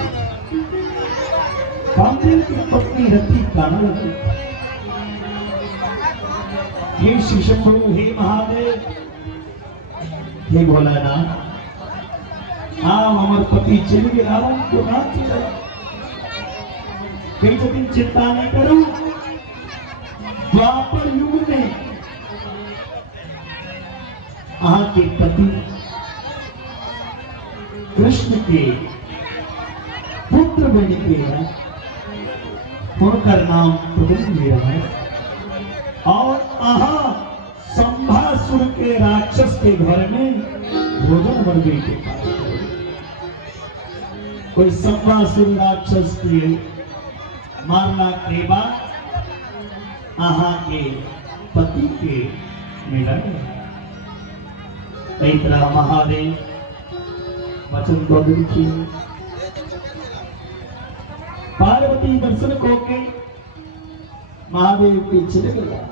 कामदेव की पत्नी रति गाना लगी, हे शिशंभु, हे महादेव, हे भोलानाथ, हाँ हमारे पति चल गया उनको ना चला। कई दिन चिंता नहीं करूं। द्वापर युग में आपके पति कृष्ण के पुत्र बन के उनका नाम पदम लिया है और संभासुर के राक्षस के घर में भोजन वर्गी के पास कोई संभासुर राक्षस के मारना के बाद के पति के मिलन कई तरह महादेव वचन को दिखी। पार्वती दर्शन को के महादेव के चले गया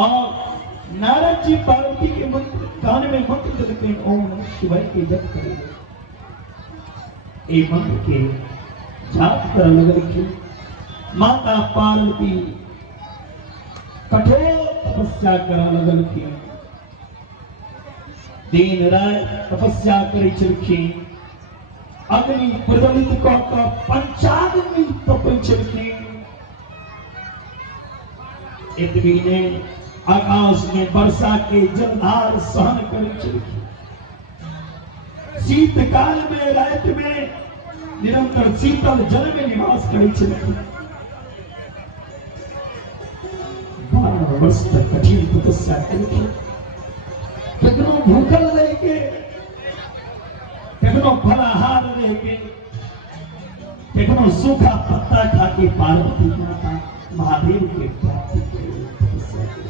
और नारद जी पार्वती के मंत्र कान में मंत्र देते ओम नमः शिवाय के जप करेंगे। एक मंत्र के जाप कर लगल की माता पार्वती कठोर तपस्या करा लगल की दिन रात तपस्या करी चलखी अग्नि प्रज्वलित कर पंचाग्नि तपई चलखी। एक दिन आकाश में वर्षा के जलधार सहन करी चलखी। शीतकाल में रात में निरंतर शीतल जल में निवास करी चलखी। 12 वर्ष तक कठिन तपस्या करी। कितनो भूखल रह के, कितनो फलाहार रह के, कितनो सूखा पत्ता खा के पार्वती माता महादेव के प्राप्ति के लिए तपस्या की।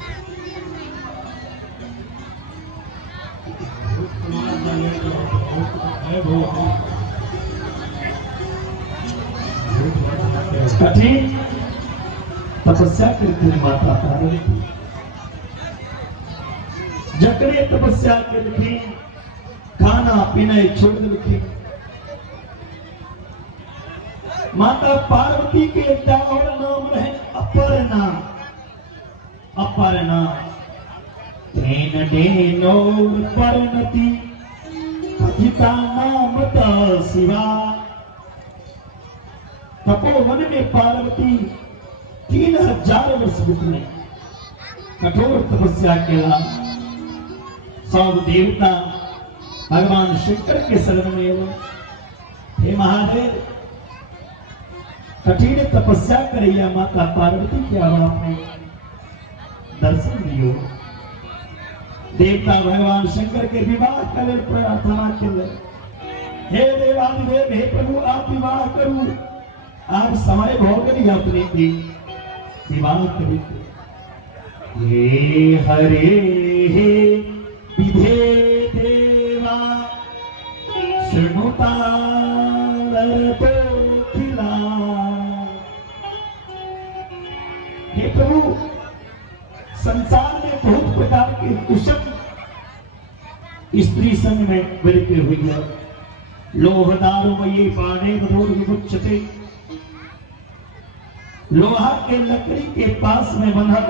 कठिन तपस्या करके माता पार्वती जकरे तपस्या करके खाना पीना छोड़ दिलखिन। माता पार्वती के एकटा और नाम रहे अपर्णा। अपर्णा तेन डेनो परिणति कथिता नाम शिवा। तपोवन में पार्वती 3000 वर्ष बितने कठोर तपस्या किया। सब देवता भगवान शंकर के शरण में हो। हे महादेव, कठिन तपस्या करिया माता पार्वती के आपने दर्शन दियो। देवता भगवान शंकर के विवाह करे प्रार्थना के। हे देवादिदेव, हे प्रभु, आप विवाह करूं। आप समय भोगरी अपने भी विवाह करेंगे। हे हरे हे विधे देवा सुनुता खिला। हे प्रभु, संसार में बहुत प्रकार के कुशल स्त्री संग में बिलके हुई है। लोहदारो मये बाणे मुच्यते। लोहा के लकड़ी के पास में बंधा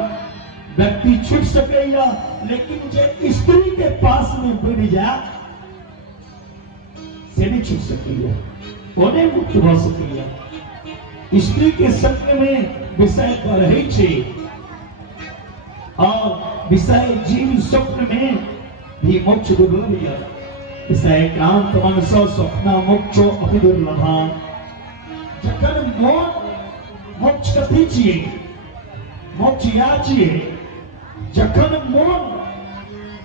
व्यक्ति छूट सकेगा, लेकिन जो स्त्री के पास में बढ़ जाए से नहीं छूट सकेगा, वो नहीं मुक्त हो सकेगा। स्त्री के संग में विषय बढ़े छे और विषय जीव स्वप्न में भी मोक्ष दुर्लभ है। विषय क्रांत मनसो स्वप्न मोक्षो अति दुर्लभा। जखन मोक्ष कथी छिए? मोक्ष या छिए जखन मन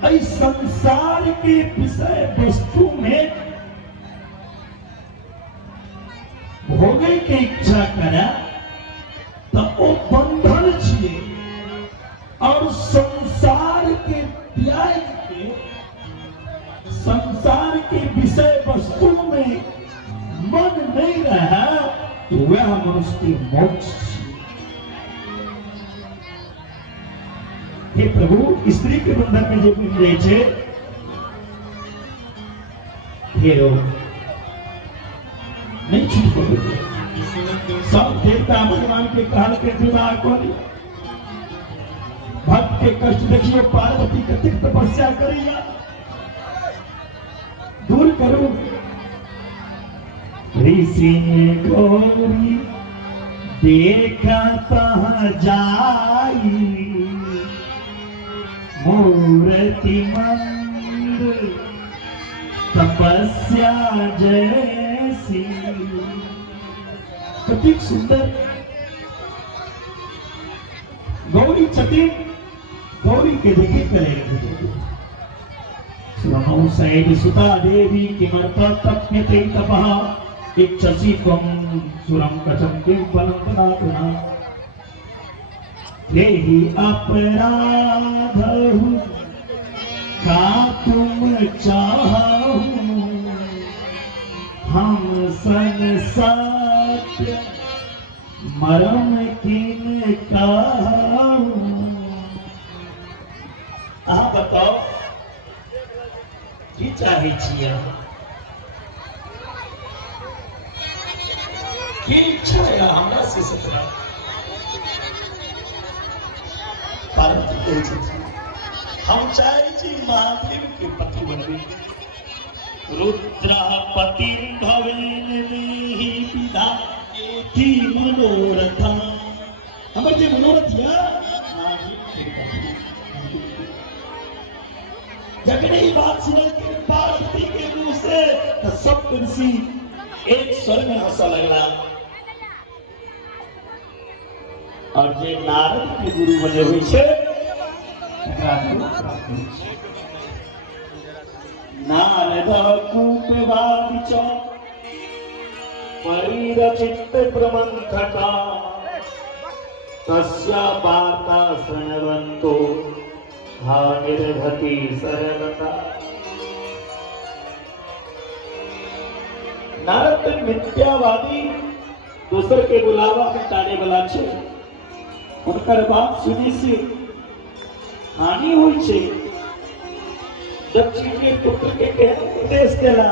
इस संसार के विषय वस्तु में भोगे के इच्छा करे तो वो बंधन छिए। और संसार के त्याग के, संसार के विषय वस्तु में मन नहीं रहा तो वह मनुष्य के मोक्ष। हे प्रभु, स्त्री के बंधन में जो मिले छे हेरो नहीं छूट पड़े। सब देवता भगवान के काल के विवाह को भक्त के कष्ट देखिए। पार्वती कथित तपस्या करिया दूर करो। ऋषि गौरी देखा तहाँ जाई मूर्ति मंद तपस्या जैसी। कति सुंदर गौरी छठी। गौरी के देखे करेगा सुनो सैद सुता देवी किमर्थ तप्यते तपः इच्छसि त्वं सुरं कचं किं फलं देहि अपराधहु का तुम चाहु हम संसार मरम किन कहूं। आप बताओ की चाहे छिए? की इच्छा है हमरा से सतरा? पार्वती कहै छै हम चाहे छी महादेव के पति बनबे। रुद्र पति भवेन नीहि विधा एति मनोरथ। हमर जे मनोरथ या जखन ई बात सुनल के पार्वती के मुंह से तो सब ऋषि एक स्वर में हंसा लगला। और जे नारद के गुरु बने हुए छे नारद कूटवाच परिरचित प्रमंथका तस्या वार्ता श्रृण्वन्तो निर्घति सर्वथा। नारद मिथ्यावादी दूसर के बुलावा में टाने वाला छे। उनकर बात सुनी से हानि हुई छे। बच्ची के पुत्र के कहे उपदेश देला।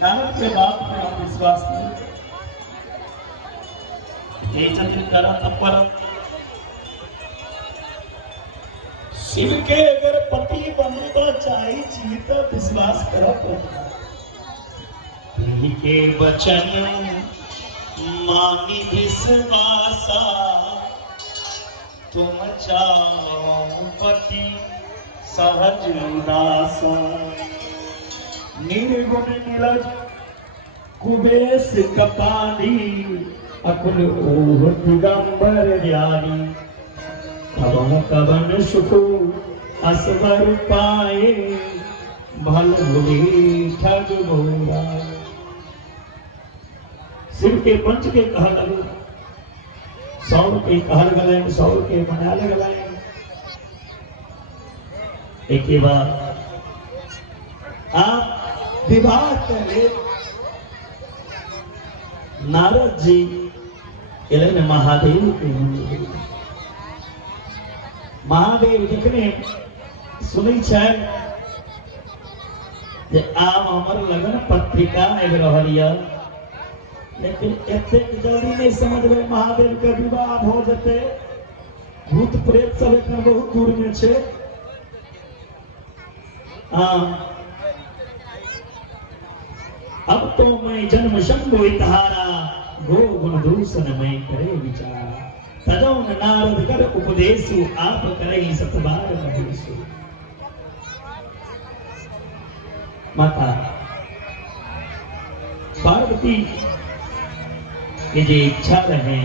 नारद के बात में हम विश्वास नहीं, ये चंद्र करा तपर शिव के अगर पति बनना चाहे छी तो विश्वास करो के वचन मानी विश्वासा तुम चाहो पति सहज उदासा निर्गुण नीरज कुबेश कपाली अकुल ओह दिगंबर ज्ञानी कवन कवन सुख असवर पाए भल भुली ठग भोला। शिव के पंच के कहल लगो, 100 के कहल गए, 100 के मनाले गए। एक बार आप विवाह करे, नारद जी इलेन महादेव के मंदिर। महादेव जखने सुनी छै जे आब हमर लगन पत्रिका आबि रहल य, लेकिन एतेक जल्दी नहीं समझबे महादेव के विवाह हो जते। भूत प्रेत सब एखन बहुत दूर में छे। अब तो मैं जन्म शंभु इतहारा, गो गुण दूषण मैं करे विचारा। तजौन नारद कर उपदेशु, आप करे सतबार महेशु। माता पार्वती की जो इच्छा रहे,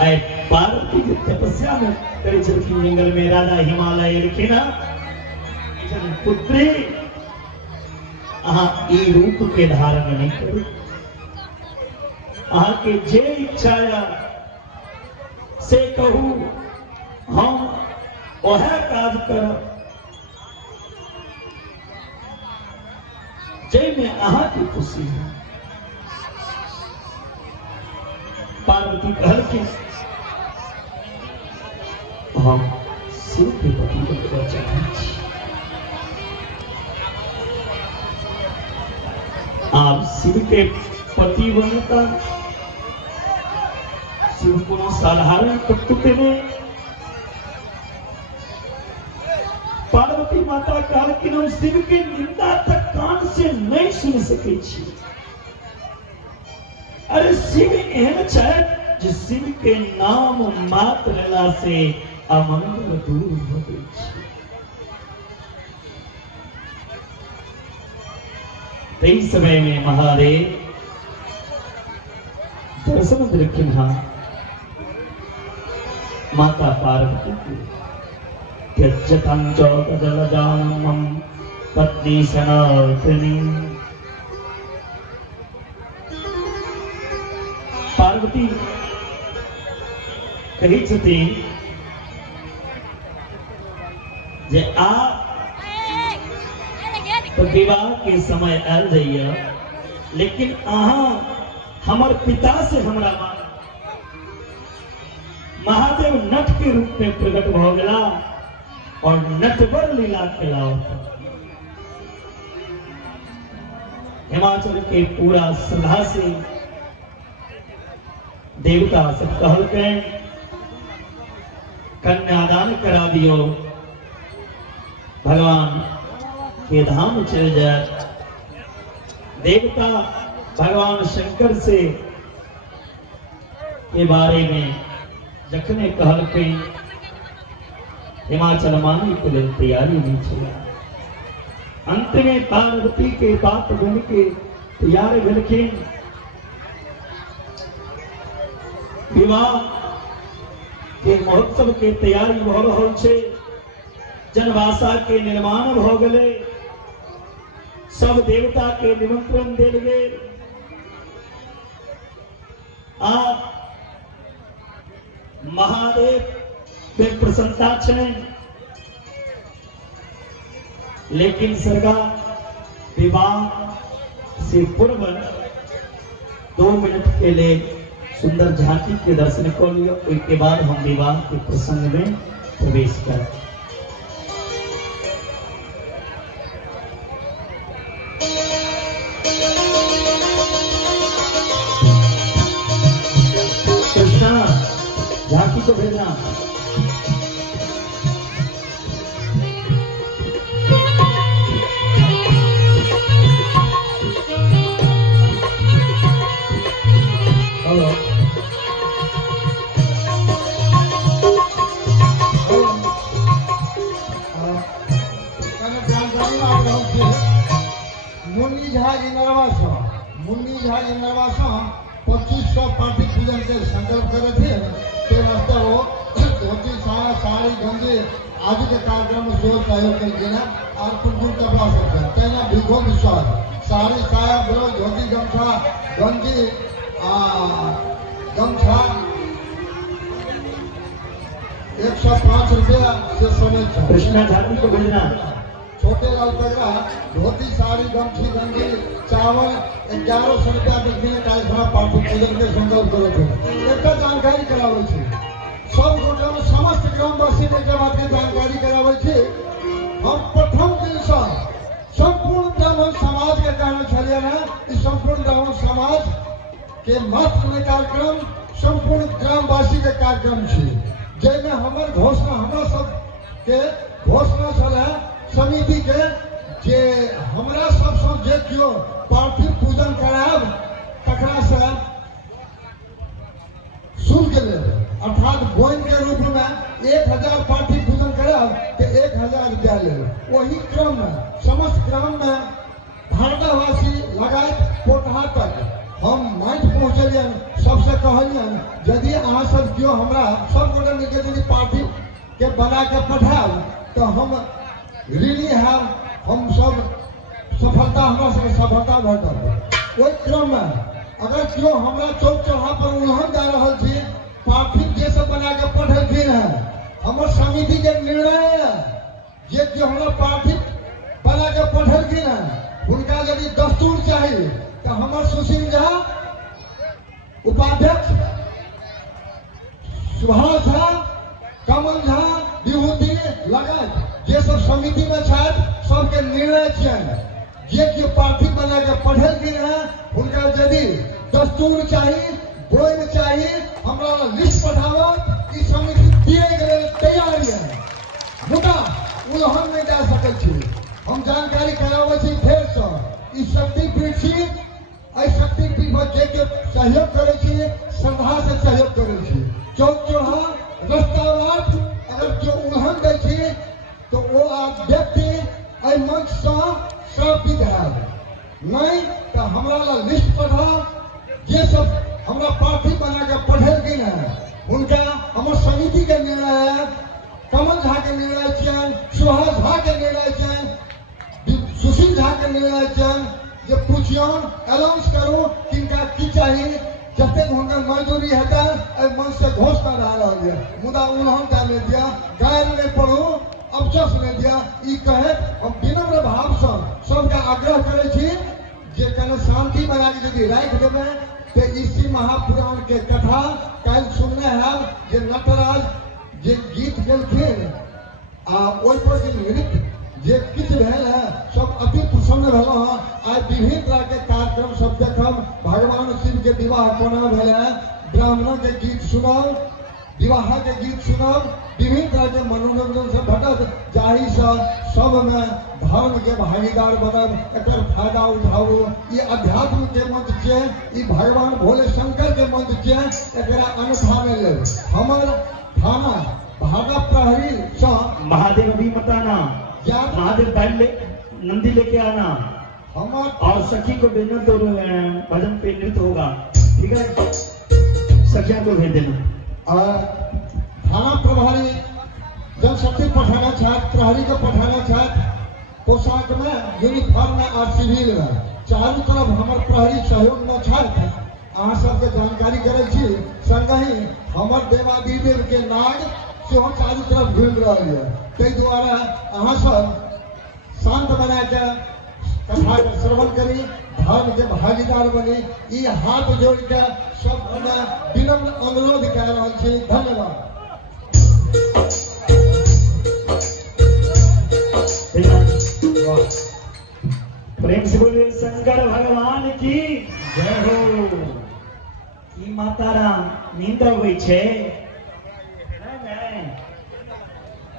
आए पार्वती की तपस्या में करे चलती जंगल में राजा हिमालय लिखिना पुत्री अहाँ ई रूप के धारण नहीं करू, अहाँ के जे इच्छा से कहू, हम वह काज करब जय में अहाँ की खुशी है। पार्वती कहल के हम शिव के पति बनना चाहते हैं। आप शिव के पति बनता शिव को साधारण कुत्ते में पार्वती माता कहल कि हम शिव के निंदा तक कान से नहीं सुन सके छी। अरे शिव एहन छै जे शिव के नाम मात्र लेला से अमंगल दूर हो गई छी। तेई समय में महादेव दर्शन दृखिन माता पार्वती को त्यजतं च जलजानमं पत्नी सनातनी। पार्वती कही छथि जे आप तो विवाह के समय आयल जाइए, लेकिन अहाँ हमर पिता से हमरा महादेव नट के रूप में प्रकट भ गेला और नटवर लीला खेलाओ। हिमाचल के पूरा श्रद्धा से देवता सब कहल के कन्यादान करा दियो, भगवान के धाम चल जाए। देवता भगवान शंकर से के बारे में जखने कहल के हिमाचल मानी के लिए तैयारी नहीं चला। अंत में पार्वती के बात बन के तैयार भेलखिन। विवाह के महोत्सव के तैयारी भ रहल छै, जनवासा के निर्माण भ गेलै, सब देवता के निमंत्रण देल गेल। आ महादेव पे प्रसन्नता छनि, लेकिन सरकार विवाह से पूर्व 2 मिनट के लिए सुंदर झांकी के दर्शन कर लियो। उसके बाद हम विवाह के प्रसंग में प्रवेश कर। कृष्णा झांकी को भेजना। हेलो जानकारी आ रहल छै मुन्नी झा इनरवा 2500 पार्टी पूजन के संकल्प करे थे ते वास्ते वो धोती साड़ी गंजी आदि के कार्यक्रम में जोर सहयोग करके ना और कुछ कपड़ा सकते हैं तेना भिगो विश्वास साड़ी साया ब्लाउज धोती गमछा गंजी गमछा 105 रुपया से समय कृष्णा झांकी को भेजना। छोटे लाल पगड़ा धोती साड़ी गमछी गंजी चावल 1100 रुपया बिकने कार्यक्रम पार्टी पूजन के संकल्प करे थे एक जानकारी करावे छे सब गोटा में समस्त ग्रामवासी ने के बात की जानकारी करावे छे हम प्रथम दिन से संपूर्ण ब्राह्मण समाज के कारण छलिए ना इस संपूर्ण ब्राह्मण समाज के महत्वपूर्ण कार्यक्रम संपूर्ण ग्रामवासी के कार्यक्रम छे जैमे हमर घोषणा हमरा सब के घोषणा छले समिति के जे हमरा सब से जे कियो पार्थिव पूजन कराब तकरा से शुल्क ले अर्थात बोइन के रूप में 1000 पार्थिव पूजन कराब तो 1000 रुपया ले वही क्रम में समस्त ग्राम में भारतवासी लगात पोटहा तक हम माइट पहुँचलिए सबसे कहलियन यदि अहाँ सब क्यों हमरा सब गोटे मिलकर यदि पार्टी के बना के पठाब तो हम ऋणी है हम सब सफलता हमरा सबके सफलता भेटल ओहि क्रम में अगर क्यों हमरा चौक चौराहा पर उल्लंघन जा रहल छी पार्थिव जे सब बना के पठेलखिन है हमर समिति के निर्णय है जे कि हमरा पार्थिव बना के पठेलखिन है उनका यदि दस्तूर चाहिए तो हमर सुशील झा उपाध्यक्ष सुभाष झा कमल झा विभूति लगात जे सब समिति में छथि सबके निर्णय छियनि जे कि पार्थिव बना के पढ़ेलखिन है उनका यदि दस्तूर चाहिए बोइन चाहिए हमरा लिस्ट पठाओ ई समिति दिए के लेल तैयार है मुदा उल्लंघन नहीं जा सकै छी हम जानकारी कराबै छी फेर से ई शक्तिपीठ छी एहि शक्तिपीठ में जे के सहयोग करे छी श्रद्धा से सहयोग करे छी चौक चौराहा रास्ता बाट अगर जो उल्लंघन दै छी तो वो आप व्यक्ति एहि मंच से श्रापित है नहीं तो हमरा ला लिस्ट पठाओ जे सब हमरा पार्टी बना के पढ़ेलखिन है उनका हमर समिति के निर्णय है कमल झा के निर्णय छन सुभाष झा के निर्णय छन सुशील झा के निर्णय छन जे पूछियन अनाउंस करू किनका की चाहिए जते हुनकर मजदूरी हेतै एहि मंच से घोषणा भए रहल है मुदा उल्लंघन नहीं दिया गायर नहीं पढ़ू अवचस नहीं दिया ई कहे हम विनम्र भाव से सबके आग्रह करे छी जे कने शांति बना के यदि राख देबै तो इसी महापुराण के कथा कल सुनने है जे नटराज जे गीत गेलखिन आ ओहि पर जे नृत्य जे किछ भेल है सब अति प्रसन्न भेल है आज विभिन्न तरह के कार्यक्रम सब देखब भगवान शिव के विवाह कोना भेल है ब्राह्मणों के गीत सुनब विवाह के गीत सुनब विभिन्न तरह के मनोरंजन से भेटत जाहि से सब में धर्म के भागीदार बनब एकर फायदा उठाओ ये अध्यात्म के मंत्र छै ई भगवान भोले शंकर के मंत्र छै एकरा अन्यथा नहीं ले हमर थाना भागा प्रहरी से महादेव भी बताना महादेव पहले नंदी लेके आना हमर और सखी को भेजना तो भजन पे नृत्य होगा ठीक है सखिया को भेज देना थाना प्रभारी जनशक्ति पठाना चाहत प्रहरी को पठाना चाहत पोशाक में यूनिफॉर्म में और सिविल में चारू तरफ हमर प्रहरी सहयोग में छथि अहाँ सबके जानकारी करे छी संगहि हमर देवादिदेव के नाग सेहो चारू तरफ घूमि रहल है ताहि दुआरे अहाँ सब शांत बना के कथा के श्रवण करी धर्म के भागीदार बनी ई हाथ जोड़ के सब विनम्र अनुरोध कह रहल छी धन्यवाद। प्रेम से बोलिए शंकर भगवान की जय हो। की माता राम नींद हुई छे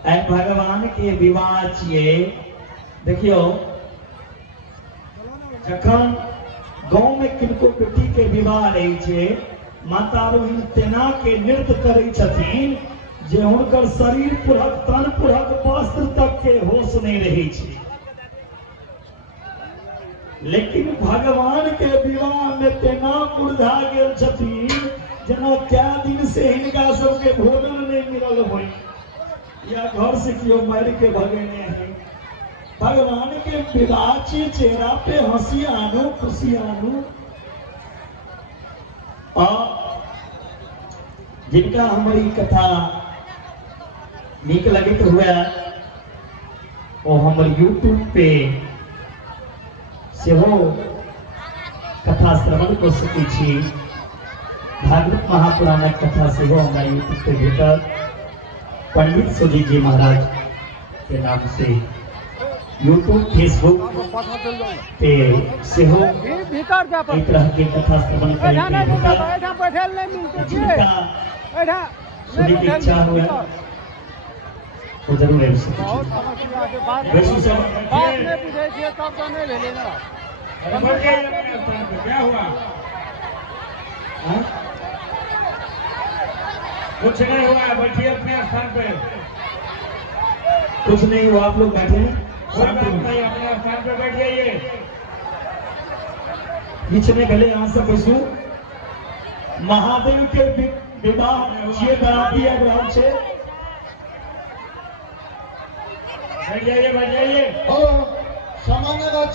आई भगवान के विवाह छिए। देखियो जखन गांव में किनको बेटी के विवाह रही छे माता रोहिणी तेना के नृत्य करे छथिन जे हुनकर शरीर पुरक तन पुरक वस्त्र तक के होश नहीं रही छे। लेकिन भगवान के विवाह में तेना मुरझा गेल छथिन जना क्या दिन से हिनका सबके भोजन नहीं मिलल हो या घर से क्यों मार के भगेने हैं। भगवान के विवाह के चेहरा पे हंसी आनो खुशी आनो। और जिनका हमारी कथा नीक लगित हुआ वो हमारे YouTube पे सेहो कथा श्रवण को सकी छी। भागवत महापुराणक कथा सेहो हमारे YouTube पे भेटल पंडित सुजीत जी महाराज के नाम से YouTube फेसबुक पे सेहो एक तरह के कथा श्रवण करने सुनी की इच्छा हुआ वो जरूर है। क्या हुआ? कुछ नहीं हुआ, बैठिए अपने स्थान पे। कुछ नहीं हुआ, आप लोग बैठे हैं नहीं, अपने स्थान पे बैठ जाइए। बीच में गले यहाँ से बैसू। महादेव के विवाह ये बराती अग्रह से बैठ जाइए, बैठ जाइए। सामान्य बात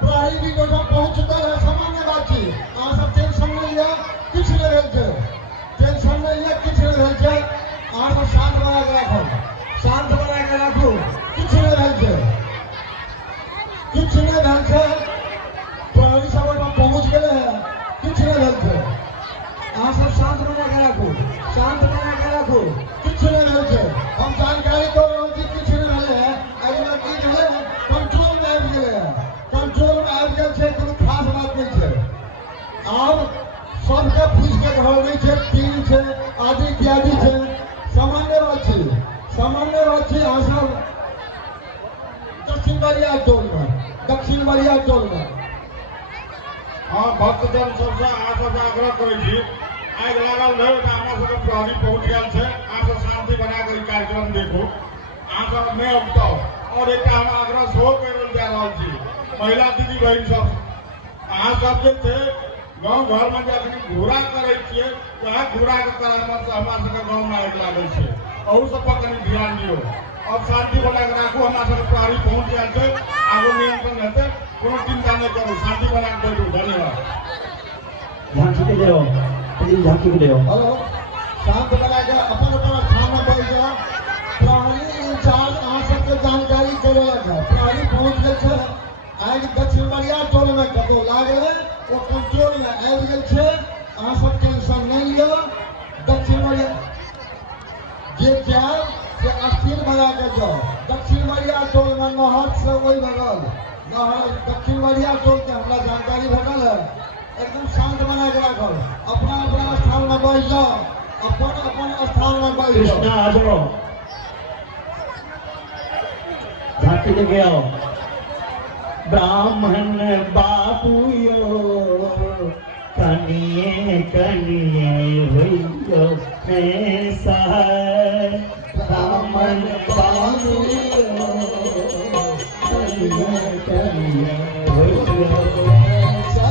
प्रहरी भी जगह पहुंच चुका है। सामान्य बात अहाँ सब टेंशन नहीं लिया, किछ नहीं भेल छै। टेंशन नहीं लिया, किछ नहीं भेल छै। अहाँ सब शांत बना के राखू, शांत बना के राखू। किछ नहीं भेल छै, किछ नहीं भेल छै। प्रहरी सब ओहिठाम पहुंच गेले हैं, किछ नहीं भेल छै। अहाँ सब शांत बना के राखू, शांत बना के राखू। किछ नहीं भेल छै। हम जानकारी दो रहल छी, किछ नहीं भेल है। अगिला की भेल कंट्रोल में आबि गेले है, कंट्रोल में आबि गेल छै। कोनो खास बात नहीं छै। आब सबके फूस के घर नहीं छै, टीम छै, आदि इत्यादि छै। सामान्य बात छै, सामान्य बात छै। अहाँ सब दक्षिण बरिया टोल में, दक्षिण बरिया टोल में हाँ, भक्तजन सबसे अहाँ सबसे आग्रह करै छी, आगि लागल रहे तो हमरा सबके प्रहरी पहुंच गेल छै। अहाँ सब शांति बना के कार्यक्रम देखू, अहाँ सब नहीं उगताओ। और एक हम आग्रह सेहो करल जा रहल छी महिला दीदी बहन सब, अहाँ सब जे छै गाँव घर में जखन घूरा करे छियै वह घूरा के करामत से हमरा सबके गाँव में आगि लागल छै। अहू सब पर कनी ध्यान दियो। अब शांति बना के राखू, हमरा सबके प्रहरी पहुंच गेल छै, आगू नियंत्रण हेतै, कोनो चिंता नहीं करू, शांति बना के बैठू। धन्यवाद। झांकी के ले आओ, झांकी के ले आओ। हेलो, शांत बना के अपन अपन स्थान में बैठ जाओ। प्रहरी इंचार्ज अहाँ सबके जानकारी देलक है। प्रहरी पहुंच गेल छै। आगि दक्षिण बरिया टोल में कतौ लागल वो कंट्रोल में आबि गेल छै। अहाँ सब टेंशन नहीं लियो। दक्षिण बरिया जे जाओ से अस्थिर बना के जाओ। दक्षिण बरिया टोल में नहर से वही बगल नहर दक्षिण बरिया टोल के हमरा जानकारी भेटल है। एकदम शांत बना के रखो, अपना अपना स्थान में बैठ जाओ, अपन अपन स्थान में बैठ जाओ। कृष्णा आ जाओ, झांकी लेके आओ। ब्राह्मण बाबू यो कनिए कनिए होइयो ऐसा है। ब्राह्मण बाबू यो कनिए कनिए होइयो ऐसा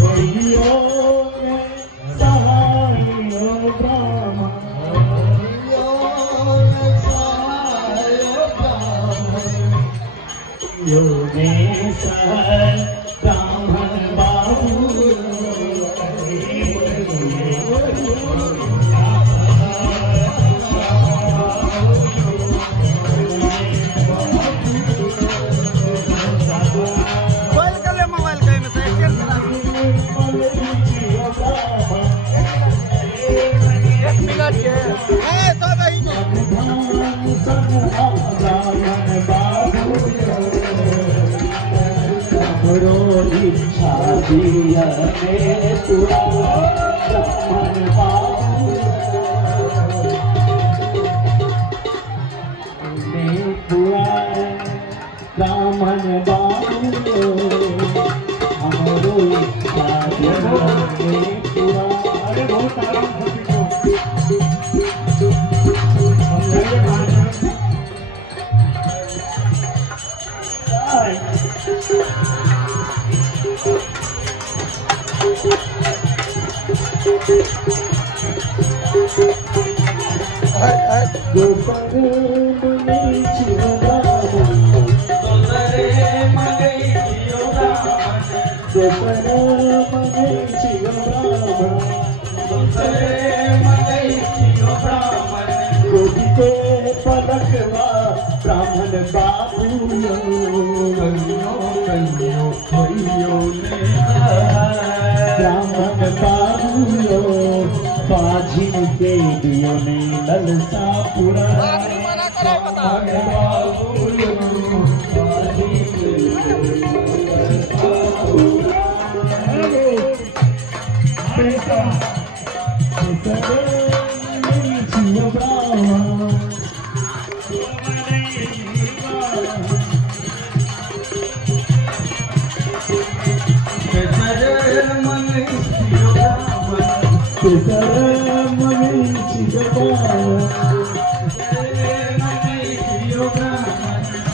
होइयो ऐसा हो ब्राह्मण योगेश ब्राह्मण बाबू मिनट के है तो वही जिया में पूरा ब्राह्मण बाबू में पूरा ब्राह्मण बाबू हमारो में पूरा। अरे बहुत आराम ब्राह्मण बाबू ब्राह्मण बाबू बाजिन के दियो ने ललसा पूरा ब्राह्मण बाबू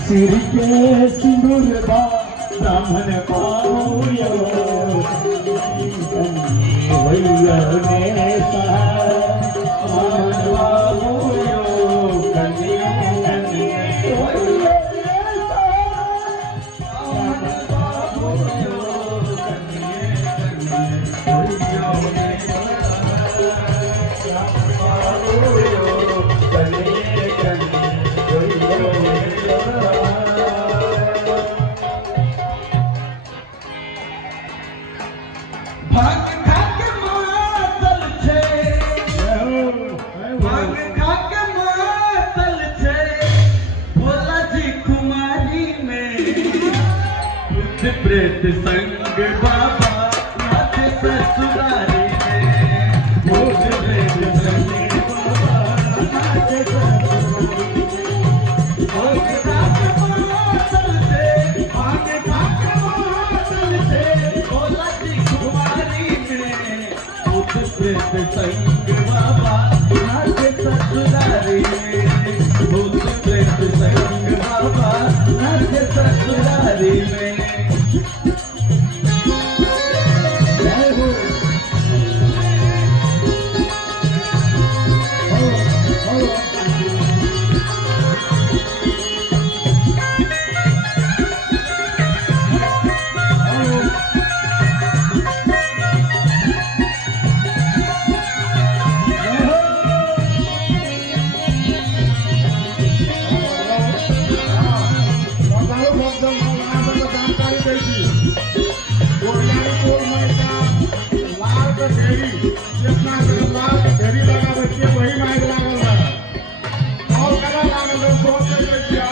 सिर के सिंदूर ब्राह्मण बाबूयो भैया ने ब्राह्मण बाबूयो कन्या प्रेत संग बाबा नाथ ससुरारी में भूत प्रेत संग बाबा नाथ ससुरारी भूत भाग मातल से भोला जी कुमारी में भूत प्रेत संग बाबा नाथ ससुरारी में भूत प्रेत संग बाबा नाथ ससुरारी में। वही माइक लागल है और करा लागल है